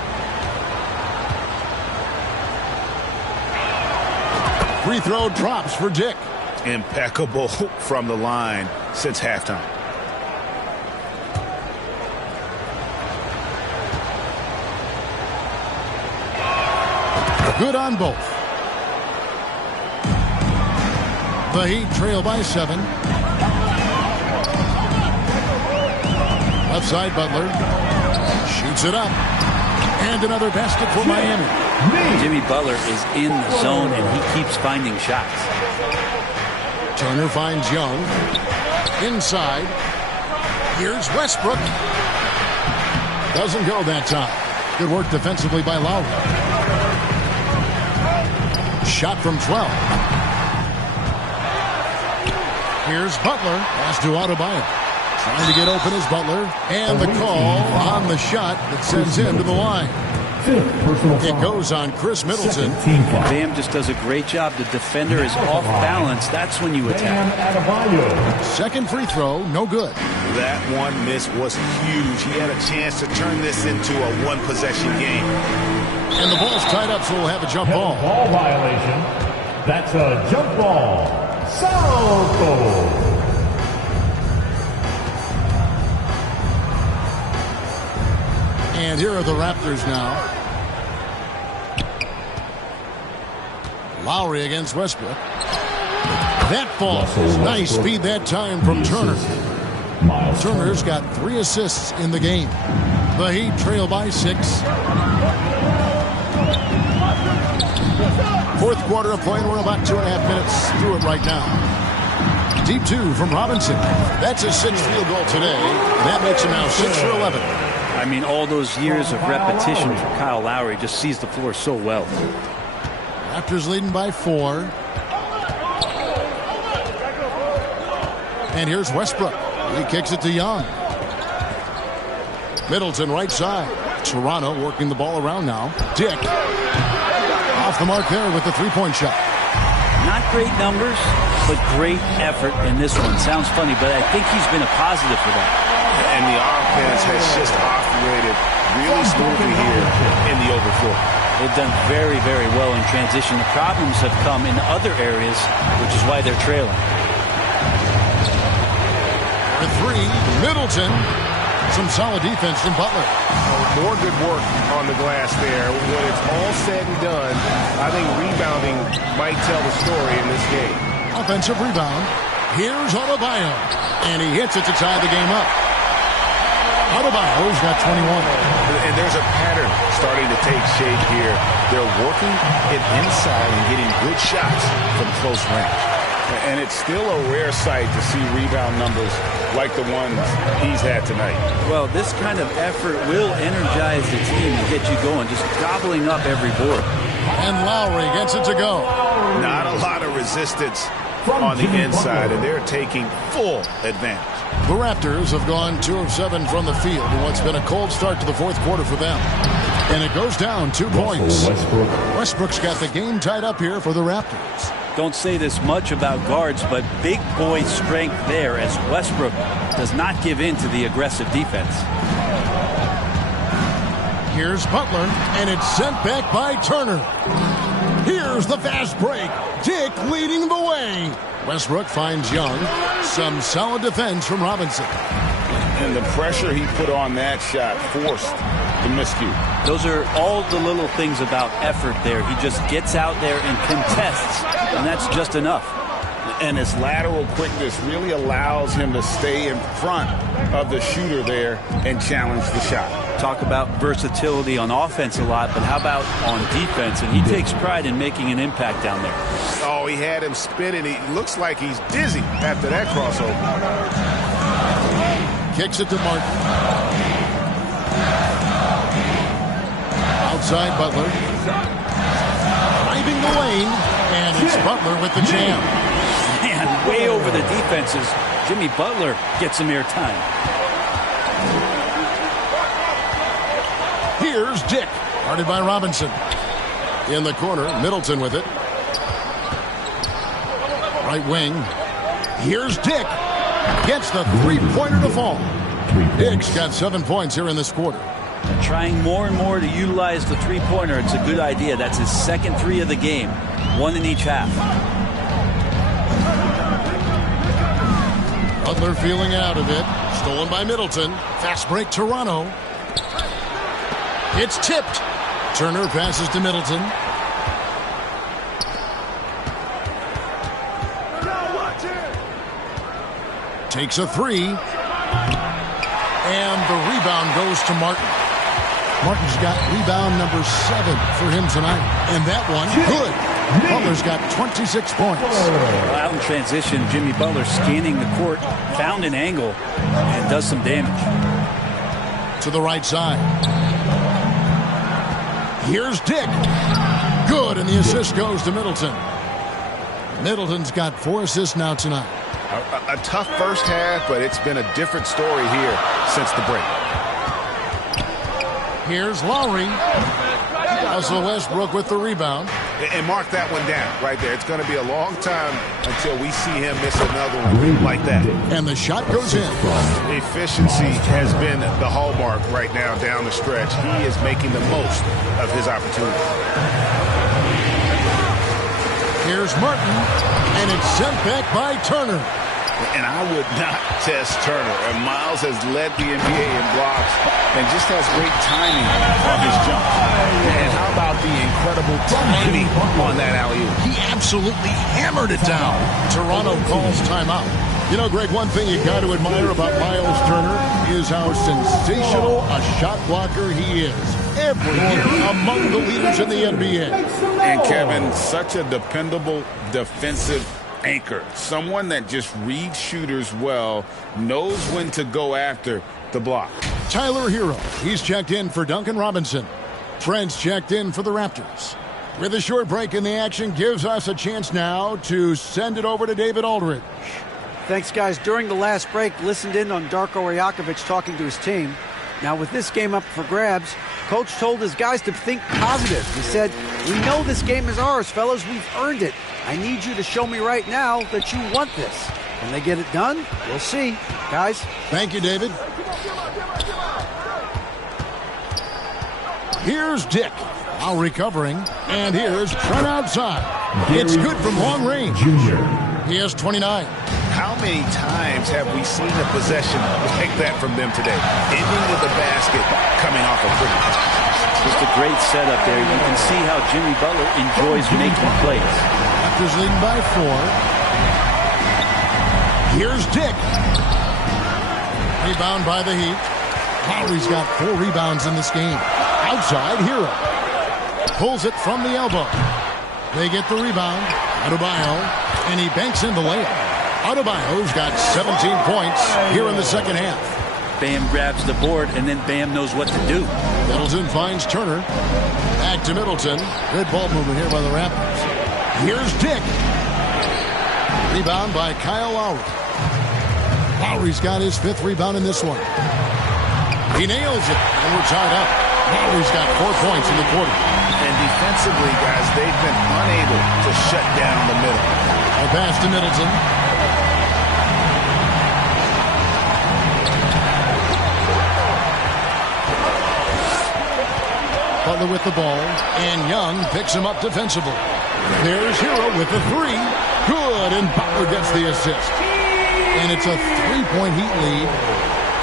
Free throw drops for Dick. Impeccable from the line since halftime. Good on both. The Heat trail by 7. Left side, Butler. Shoots it up. And another basket for Miami. Jimmy Butler is in the zone, and he keeps finding shots. Turner finds Young. Inside. Here's Westbrook. Doesn't go that time. Good work defensively by Lowry. Shot from 12. Here's Butler. Pass to Adebayo. Trying to get open is Butler. And the call on the shot that sends him to the line. It goes on Chris Middleton. Bam just does a great job. The defender is off balance. That's when you attack. Second free throw, no good. That one miss was huge. He had a chance to turn this into a one-possession game. And the ball's tied up, so we'll have a jump ball. Ball violation. That's a jump ball. Salto. And here are the Raptors now. Lowry against Westbrook. That ball. Nice speed that time from Turner. Turner's got 3 assists in the game. The Heat trail by 6. Fourth quarter of play, and we're about 2.5 minutes through it right now. Deep 2 from Robinson. That's his 6th field goal today. And that makes him now 6 for 11. I mean, all those years of repetition for Kyle Lowry, just sees the floor so well. Raptors leading by 4. And here's Westbrook. He kicks it to Young. Middleton right side. Toronto working the ball around now. Dick. Off the mark there with the 3-point shot. Not great numbers, but great effort in this one. Sounds funny, but I think he's been a positive for that. And the offense has just operated really smoothly here in the overflow. They've done very, very well in transition. The problems have come in other areas, which is why they're trailing. For 3, Middleton. Some solid defense from Butler. More good work on the glass there. When it's all said and done, I think rebounding might tell the story in this game. Offensive rebound. Here's Adebayo. And he hits it to tie the game up. Adebayo's got 21. And there's a pattern starting to take shape here. They're working it inside and getting good shots from close range. And it's still a rare sight to see rebound numbers like the ones he's had tonight. Well, this kind of effort will energize the team and get you going, just gobbling up every board. And Lowry gets it to go. Not a lot of resistance on the inside, and they're taking full advantage. The Raptors have gone 2 of 7 from the field in what's been a cold start to the fourth quarter for them. And it goes down 2 points. Westbrook's got the game tied up here for the Raptors. Don't say this much about guards, but big boy strength there as Westbrook does not give in to the aggressive defense. Here's Butler, and it's sent back by Turner. Here's the fast break. Dick leading the way. Westbrook finds Young. Some solid defense from Robinson. And the pressure he put on that shot forced the miscue. Those are all the little things about effort there. He just gets out there and contests, and that's just enough. And his lateral quickness really allows him to stay in front of the shooter there and challenge the shot. Talk about versatility on offense a lot, but how about on defense? And he takes pride in making an impact down there. Oh, he had him spinning. He looks like he's dizzy after that crossover. Kicks it to Martin. Outside Butler. Driving the lane, and it's Butler with the jam. Man, way over the defenses. Jimmy Butler gets some airtime. Here's Dick, guarded by Robinson. In the corner, Middleton with it. Right wing. Here's Dick. Gets the three-pointer to fall. Dick's got 7 points here in this quarter. Trying more and more to utilize the three-pointer. It's a good idea. That's his second 3 of the game. 1 in each half. Butler feeling out of it. Stolen by Middleton. Fast break Toronto. It's tipped. Turner passes to Middleton. Takes a 3. And the rebound goes to Martin. Martin's got rebound number 7 for him tonight. And that one, good. Butler's got 26 points. Out in transition, Jimmy Butler scanning the court, found an angle, and does some damage. To the right side. Here's Dick. Good, and the assist goes to Middleton. Middleton's got 4 assists now tonight. A tough first half, but it's been a different story here since the break. Here's Lowry. Russell Westbrook with the rebound. And mark that one down right there. It's going to be a long time until we see him miss another one like that. And the shot goes in. Efficiency has been the hallmark right now down the stretch. He is making the most of his opportunity. Here's Martin, and it's sent back by Turner. And I would not test Turner. And Miles has led the NBA in blocks and just has great timing on his jump. And how about the incredible timing on that alley-oop? He absolutely hammered it down. Toronto calls timeout. You know, Greg, one thing you got to admire about Miles Turner is how sensational a shot blocker he is. Every year among the leaders in the NBA. And Kevin, such a dependable defensive anchor. Someone that just reads shooters well, knows when to go after the block. Tyler Hero, he's checked in for Duncan Robinson. Trent's checked in for the Raptors. With a short break in the action, gives us a chance now to send it over to David Aldridge. Thanks, guys. During the last break, listened in on Darko Rajakovic talking to his team. Now, with this game up for grabs, Coach told his guys to think positive. He said, "We know this game is ours, fellas. We've earned it. I need you to show me right now that you want this." Can they get it done? We'll see. Guys. Thank you, David. Here's Dick. Now recovering. And here's Trent outside. It's good from long range. He has 29. How many times have we seen a possession like that from them today? Ending with a basket coming off a pretty pass. Just a great setup there. You can see how Jimmy Butler enjoys making plays. Raptors leading by 4. Here's Dick. Rebound by the Heat. Lowry's got 4 rebounds in this game. Outside, Hero pulls it from the elbow. They get the rebound. Adebayo, and he banks in the layup. Adebayo's got 17 points here in the second half. Bam grabs the board, and then Bam knows what to do. Middleton finds Turner. Back to Middleton. Good ball movement here by the Raptors. Here's Dick. Rebound by Kyle Lowry. Lowry's got his 5th rebound in this one. He nails it, and we're tied up. Lowry's got 4 points in the quarter. And defensively, guys, they've been unable to shut down the middle. A pass to Middleton. Butler with the ball, and Young picks him up defensively. There's Hero with the 3. Good, and Butler gets the assist. And it's a 3-point Heat lead.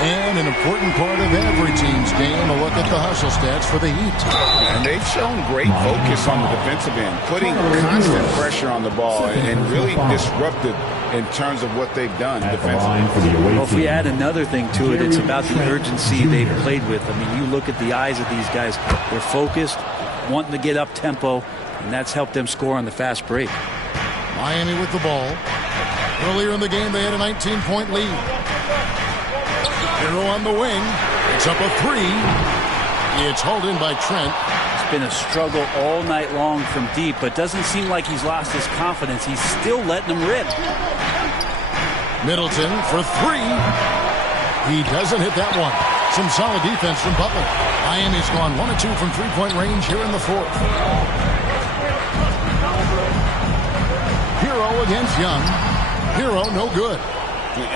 And an important part of every team's game, a look at the hustle stats for the Heat. And they've shown great focus on the defensive end, putting constant pressure on the ball and really disruptive in terms of what they've done defensively. Well, if we add another thing to it, it's about the urgency they've played with. I mean, you look at the eyes of these guys. They're focused, wanting to get up tempo, and that's helped them score on the fast break. Miami with the ball. Earlier in the game, they had a 19-point lead. Hero on the wing. It's up a 3. It's hauled in by Trent. It's been a struggle all night long from deep, but doesn't seem like he's lost his confidence. He's still letting them rip. Middleton for 3. He doesn't hit that one. Some solid defense from Butler. Miami's gone 1 of 2 from 3-point range here in the 4th. Hero against Young. Hero no good.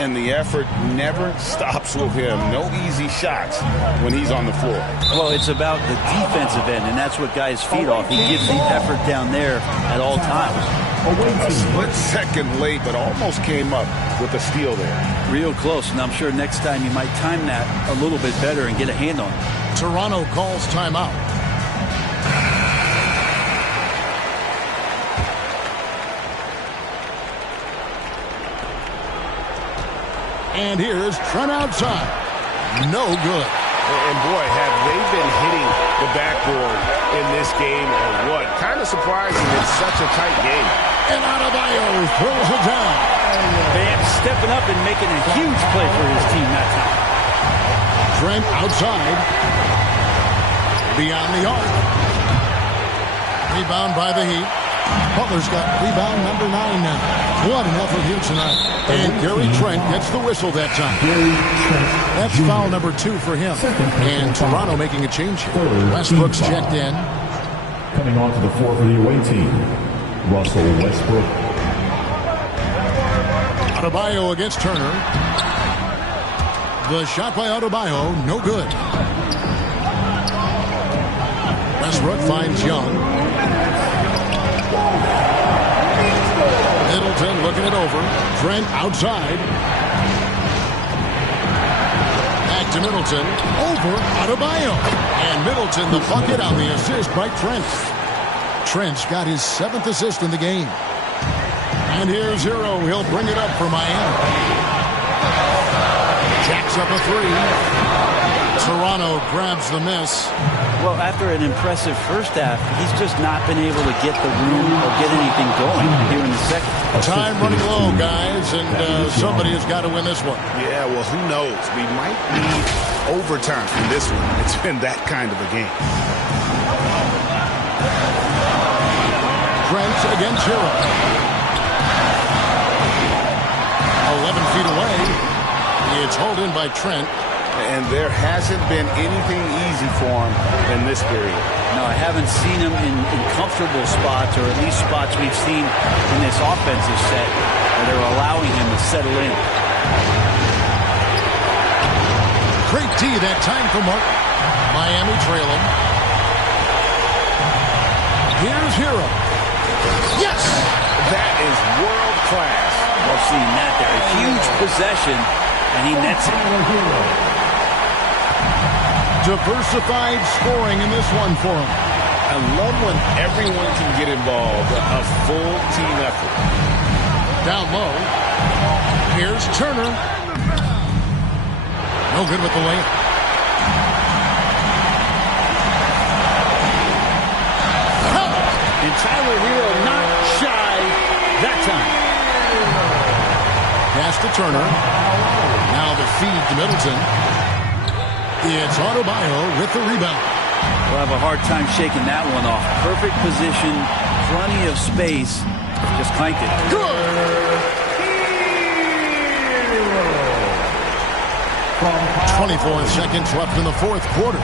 And the effort never stops with him. No easy shots when he's on the floor. Well, it's about the defensive end, and that's what guys feed off. He gives the effort down there at all times. A split second late, but almost came up with a steal there. Real close, and I'm sure next time you might time that a little bit better and get a hand on it. Toronto calls timeout. And here's Trent outside. No good. And boy, have they been hitting the backboard in this game or what? Kind of surprising. It's such a tight game. And Adebayo throws it down. Bam stepping up and making a huge play for his team that time. Trent outside. Beyond the arc. Rebound by the Heat. Butler's got rebound number 9 now. What an effort here tonight. And Gary Trent gets the whistle that time. That's foul number 2 for him. And Toronto making a change here. Westbrook's checked in. Coming onto the floor for the away team, Russell Westbrook. Adebayo against Turner. The shot by Adebayo, no good. Westbrook finds Young. Middleton looking it over. Trent outside. Back to Middleton. Over Adebayo. And Middleton the bucket on the assist by Trent. Trent's got his 7th assist in the game. And here's Hero. He'll bring it up for Miami. Jacks up a 3. Toronto grabs the miss. Well, after an impressive first half, he's just not been able to get the room or get anything going here in the second. Time running low, guys, and somebody has got to win this one. Yeah, well, who knows? We might need overtime in this one. It's been that kind of a game. Trent against Hero. 11 feet away. It's hauled in by Trent. And there hasn't been anything easy for him in this period. No, I haven't seen him in comfortable spots, or at least spots we've seen in this offensive set where they're allowing him to settle in. Great D that time for Martin. Miami trailing. Here's Hero. Yes! That is world class. I've seen that there. A huge possession, and he nets it. Diversified scoring in this one for him. I love when everyone can get involved. A full team effort. Down low. Here's Turner. No good with the layup. And Tyler Hero not shy that time. Pass to Turner. Now the feed to Middleton. It's Adebayo with the rebound. We'll have a hard time shaking that one off. Perfect position, plenty of space. Just clanked it. Good! 24 seconds left in the fourth quarter.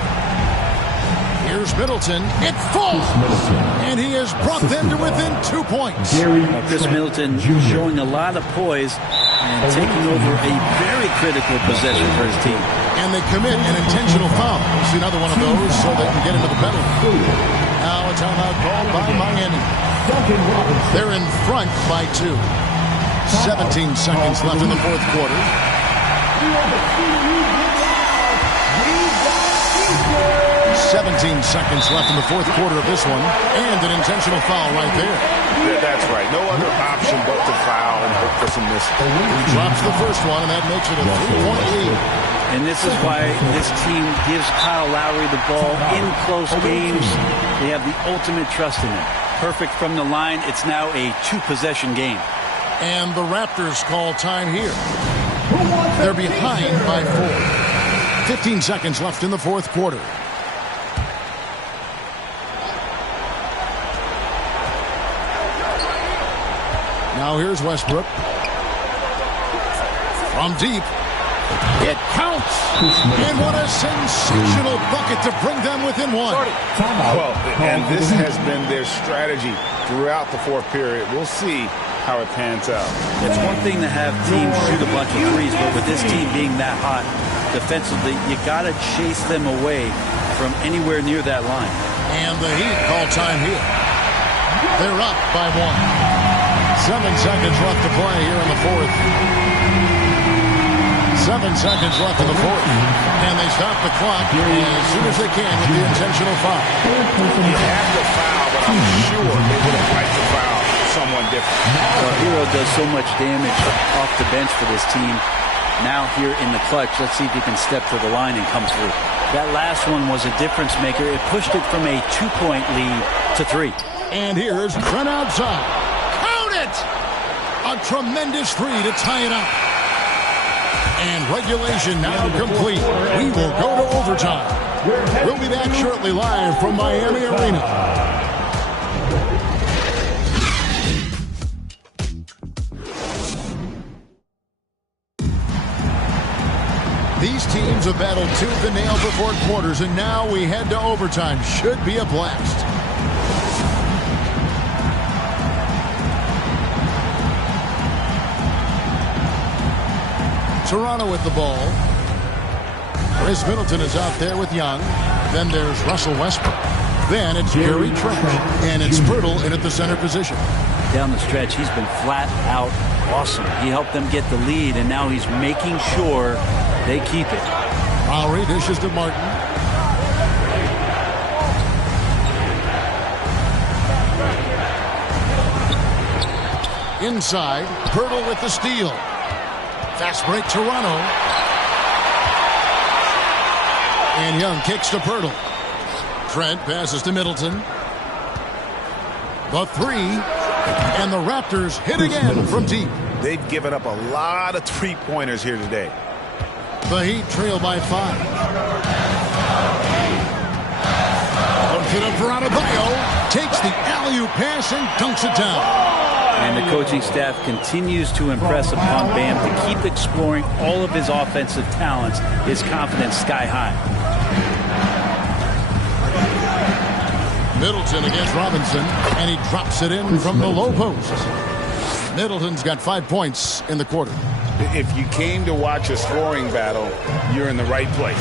Here's Middleton. It falls! And he has brought them to within 2 points. Chris Middleton showing a lot of poise and taking over a very critical possession for his team. And they commit an intentional foul. We'll see another one of those so they can get into the penalty. Now a timeout called by Miami. They're in front by 2. 17 seconds left in the fourth quarter. 17 seconds left in the fourth quarter of this one, and an intentional foul right there. Yeah, that's right. No other option but to foul and hope for some misses. He drops the first one, and that makes it a 3-point lead. And this is why this team gives Kyle Lowry the ball in close games. They have the ultimate trust in him. Perfect from the line. It's now a 2-possession game. And the Raptors call time here. They're behind by 4. 15 seconds left in the fourth quarter. Now here's Westbrook. From deep. It counts! And what a sensational bucket to bring them within 1. Well, and this has been their strategy throughout the fourth period. We'll see how it pans out. It's one thing to have teams shoot a bunch of threes, but with this team being that hot defensively, you got to chase them away from anywhere near that line. And the Heat call time here. They're up by 1. 7 seconds left to play here in the fourth. 7 seconds left in the fourth. And they stop the clock as soon as they can with the intentional foul. You have to foul, but I'm sure they would have liked to foul someone different. Well, Hero does so much damage off the bench for this team. Now here in the clutch, let's see if he can step to the line and come through. That last one was a difference maker. It pushed it from a 2-point lead to 3. And here's Trent outside. Count it! A tremendous 3 to tie it up. And regulation now complete. We will go to overtime. We'll be back shortly live from Miami Arena. These teams have battled tooth and nail for 4 quarters, and now we head to overtime. Should be a blast. Toronto with the ball. Chris Middleton is out there with Young. Then there's Russell Westbrook. Then it's Gary Trent. And it's Pirtle in at the center position. Down the stretch, he's been flat out awesome. He helped them get the lead, and now he's making sure they keep it. Lowry dishes to Martin. Inside, Pirtle with the steal. Fast break, Toronto. And Young kicks to Pirtle. Trent passes to Middleton. The 3. And the Raptors hit again from deep. They've given up a lot of 3-pointers here today. The Heat trail by 5. Puts it up for Adebayo. Takes the alley-oop pass and dunks it down. And the coaching staff continues to impress upon Bam to keep exploring all of his offensive talents. His confidence sky high. Middleton against Robinson, and he drops it in from the low post. Middleton's got 5 points in the quarter. If you came to watch a scoring battle, you're in the right place.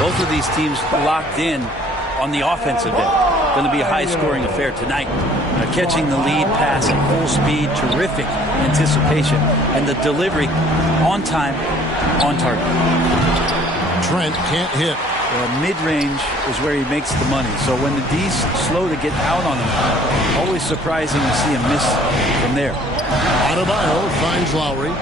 Both of these teams locked in on the offensive end. Going to be a high-scoring affair tonight. Catching the lead pass at full speed, terrific anticipation, and the delivery on time, on target. Trent can't hit. Well, mid-range is where he makes the money. So when the D's slow to get out on him, always surprising to see him miss from there. Adebayo finds Lowry.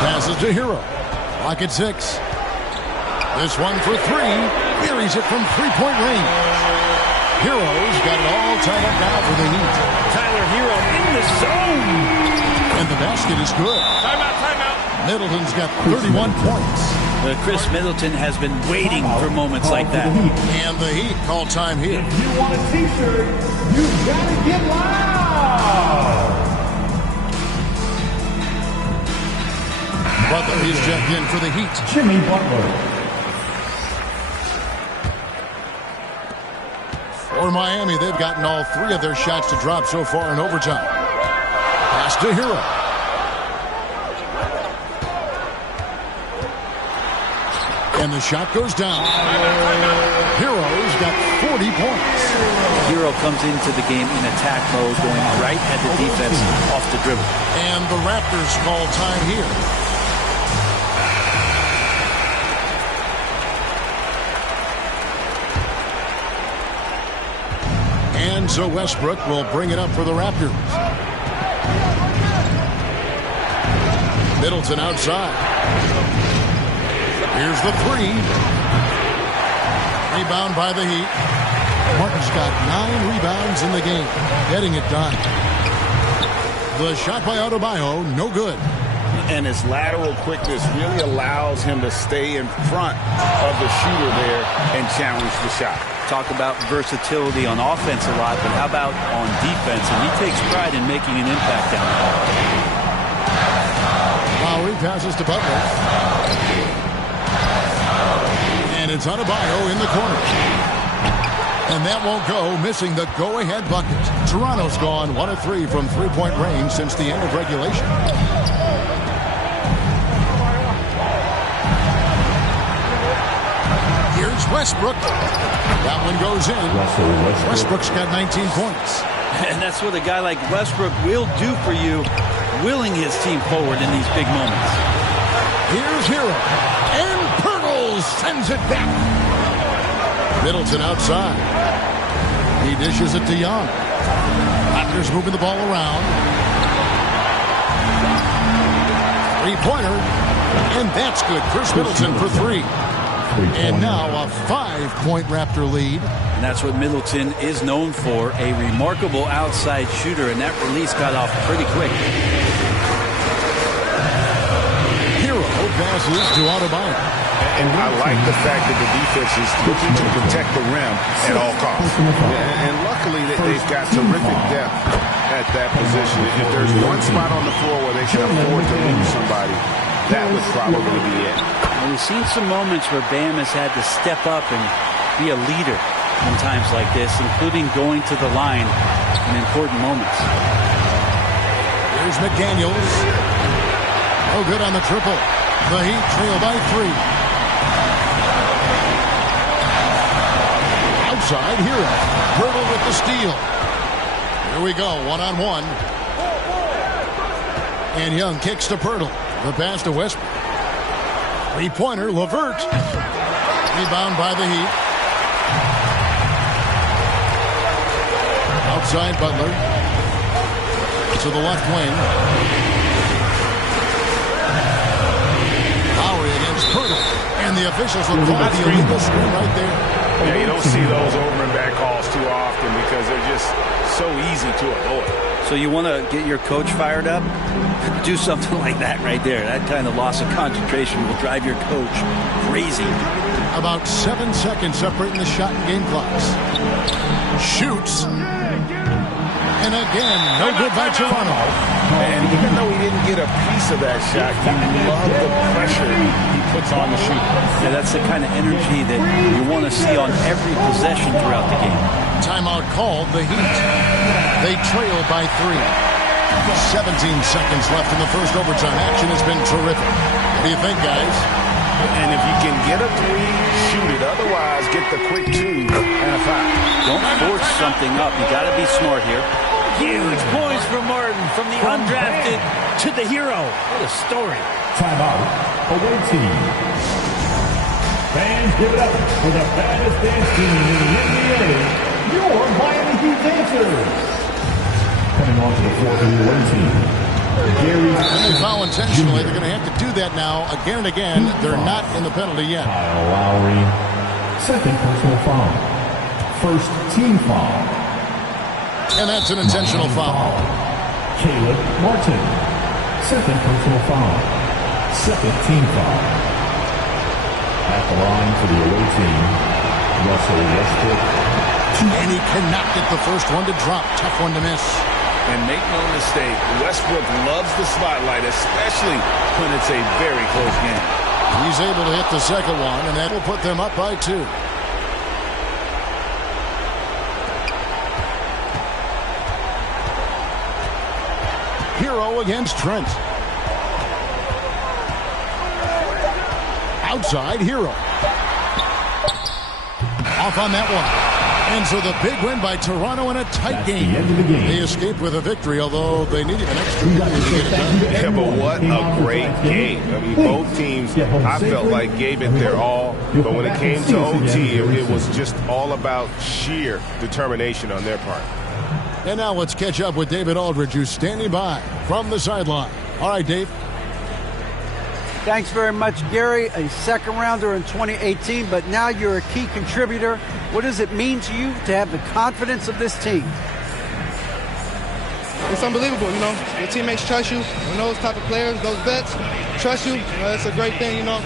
Passes to Hero. Clock at 6. This one for 3. buries it from three-point range. Hero's got it all tied up now for the Heat. Tyler Hero in the zone. And the basket is good. Timeout. Middleton's got 31 points. Chris Middleton has been waiting for moments like that. And the Heat call time here. If you want a t-shirt, you've got to get loud. Butler is checked in for the Heat. Jimmy Butler. For Miami, they've gotten all three of their shots to drop so far in overtime. Pass to Hero. And the shot goes down. Hero's got 40 points. Hero comes into the game in attack mode, going right at the defense off the dribble. And the Raptors call time here. And so Westbrook will bring it up for the Raptors. Middleton outside. Here's the three. Rebound by the Heat. Martin's got 9 rebounds in the game. Getting it done. The shot by Adebayo, no good. And his lateral quickness really allows him to stay in front of the shooter there and challenge the shot. Talk about versatility on offense a lot, but how about on defense? And he takes pride in making an impact down there. Lowry passes to Butler. And it's Adebayo in the corner. And that won't go, missing the go-ahead bucket. Toronto's gone 1 of 3 from three-point range since the end of regulation. Here's Westbrook. That one goes in. Westbrook's got 19 points. And that's what a guy like Westbrook will do for you, willing his team forward in these big moments. Here's Hero. And Pirtle sends it back. Middleton outside. He dishes it to Young. Raptors moving the ball around. Three-pointer. And that's good. Chris Middleton for 3. And now a 5-point Raptor lead. And that's what Middleton is known for, a remarkable outside shooter, and that release got off pretty quick. Hero passes to Adebayo. And I like the fact that the defense is looking to protect the rim at all costs. And luckily they've got terrific depth at that position. If there's one spot on the floor where they can afford to lose somebody, that would probably be it. And we've seen some moments where Bam has had to step up and be a leader in times like this, including going to the line in important moments. Here's McDaniels. No good on the triple. The Heat trail by 3. Outside, Hero. Pirtle with the steal. Here we go, one-on-one. And Young kicks to Pirtle. The pass to Westbrook. Three-pointer, LeVert. Rebound by the Heat. Outside, Butler. To the left wing. Lowry against Pirtle. And the officials will call the illegal screen right there. Yeah, you don't see those over and back calls too often because they're just so easy to avoid. So you want to get your coach fired up? Do something like that right there. That kind of loss of concentration will drive your coach crazy. About 7 seconds separating the shot and game clocks. Shoots. And again, no good by Toronto. And even though he didn't get a piece of that shot, you love the pressure he puts on the shooter. Yeah, that's the kind of energy that you want to see on every possession throughout the game. Timeout called, the Heat. They trail by 3. 17 seconds left in the first overtime. Action has been terrific. What do you think, guys? And if you can get a 3, shoot it. Otherwise, get the quick 2 and a 5. Don't force something up. You got to be smart here. Huge points from Martin, from the undrafted to the hero. What a story. Timeout. Away team. Fans, give it up for the baddest dance team in the NBA. Your Miami Heat Dancers. Coming on to the floor for the away team. They foul intentionally. They're going to have to do that now again and again. They're not in the penalty yet. Kyle Lowry. Second personal foul. First team foul. And that's an intentional foul. Caleb Martin. Second personal foul. Second team foul. At the line for the away team, Russell Westbrook. And he cannot get the first one to drop. Tough one to miss. And make no mistake, Westbrook loves the spotlight, especially when it's a very close game. He's able to hit the second one, and that will put them up by 2. Hero against Trent. Outside, Hero. Off on that one. And so the big win by Toronto in a tight game. They escaped with a victory, although they needed an extra victory to get it done. Yeah, but what a great game. I mean, both teams, I felt like gave it their all. But when it came to OT, it was just all about sheer determination on their part. And now let's catch up with David Aldridge, who's standing by from the sideline. All right, Dave. Thanks very much, Gary. A second rounder in 2018, but now you're a key contributor. What does it mean to you to have the confidence of this team? It's unbelievable, you know. Your teammates trust you. When those type of players, those vets, trust you, it's a great thing, you know.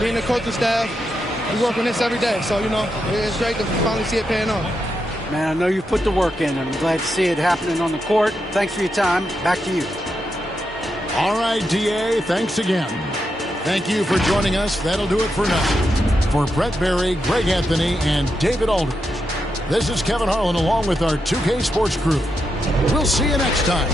Me and the coaching staff, we work on this every day. So, you know, it's great to finally see it paying off. Man, I know you've put the work in, and I'm glad to see it happening on the court. Thanks for your time. Back to you. All right, DA, thanks again. Thank you for joining us. That'll do it for now. For Brett Berry, Greg Anthony, and David Aldridge, this is Kevin Harlan along with our 2K Sports crew. We'll see you next time.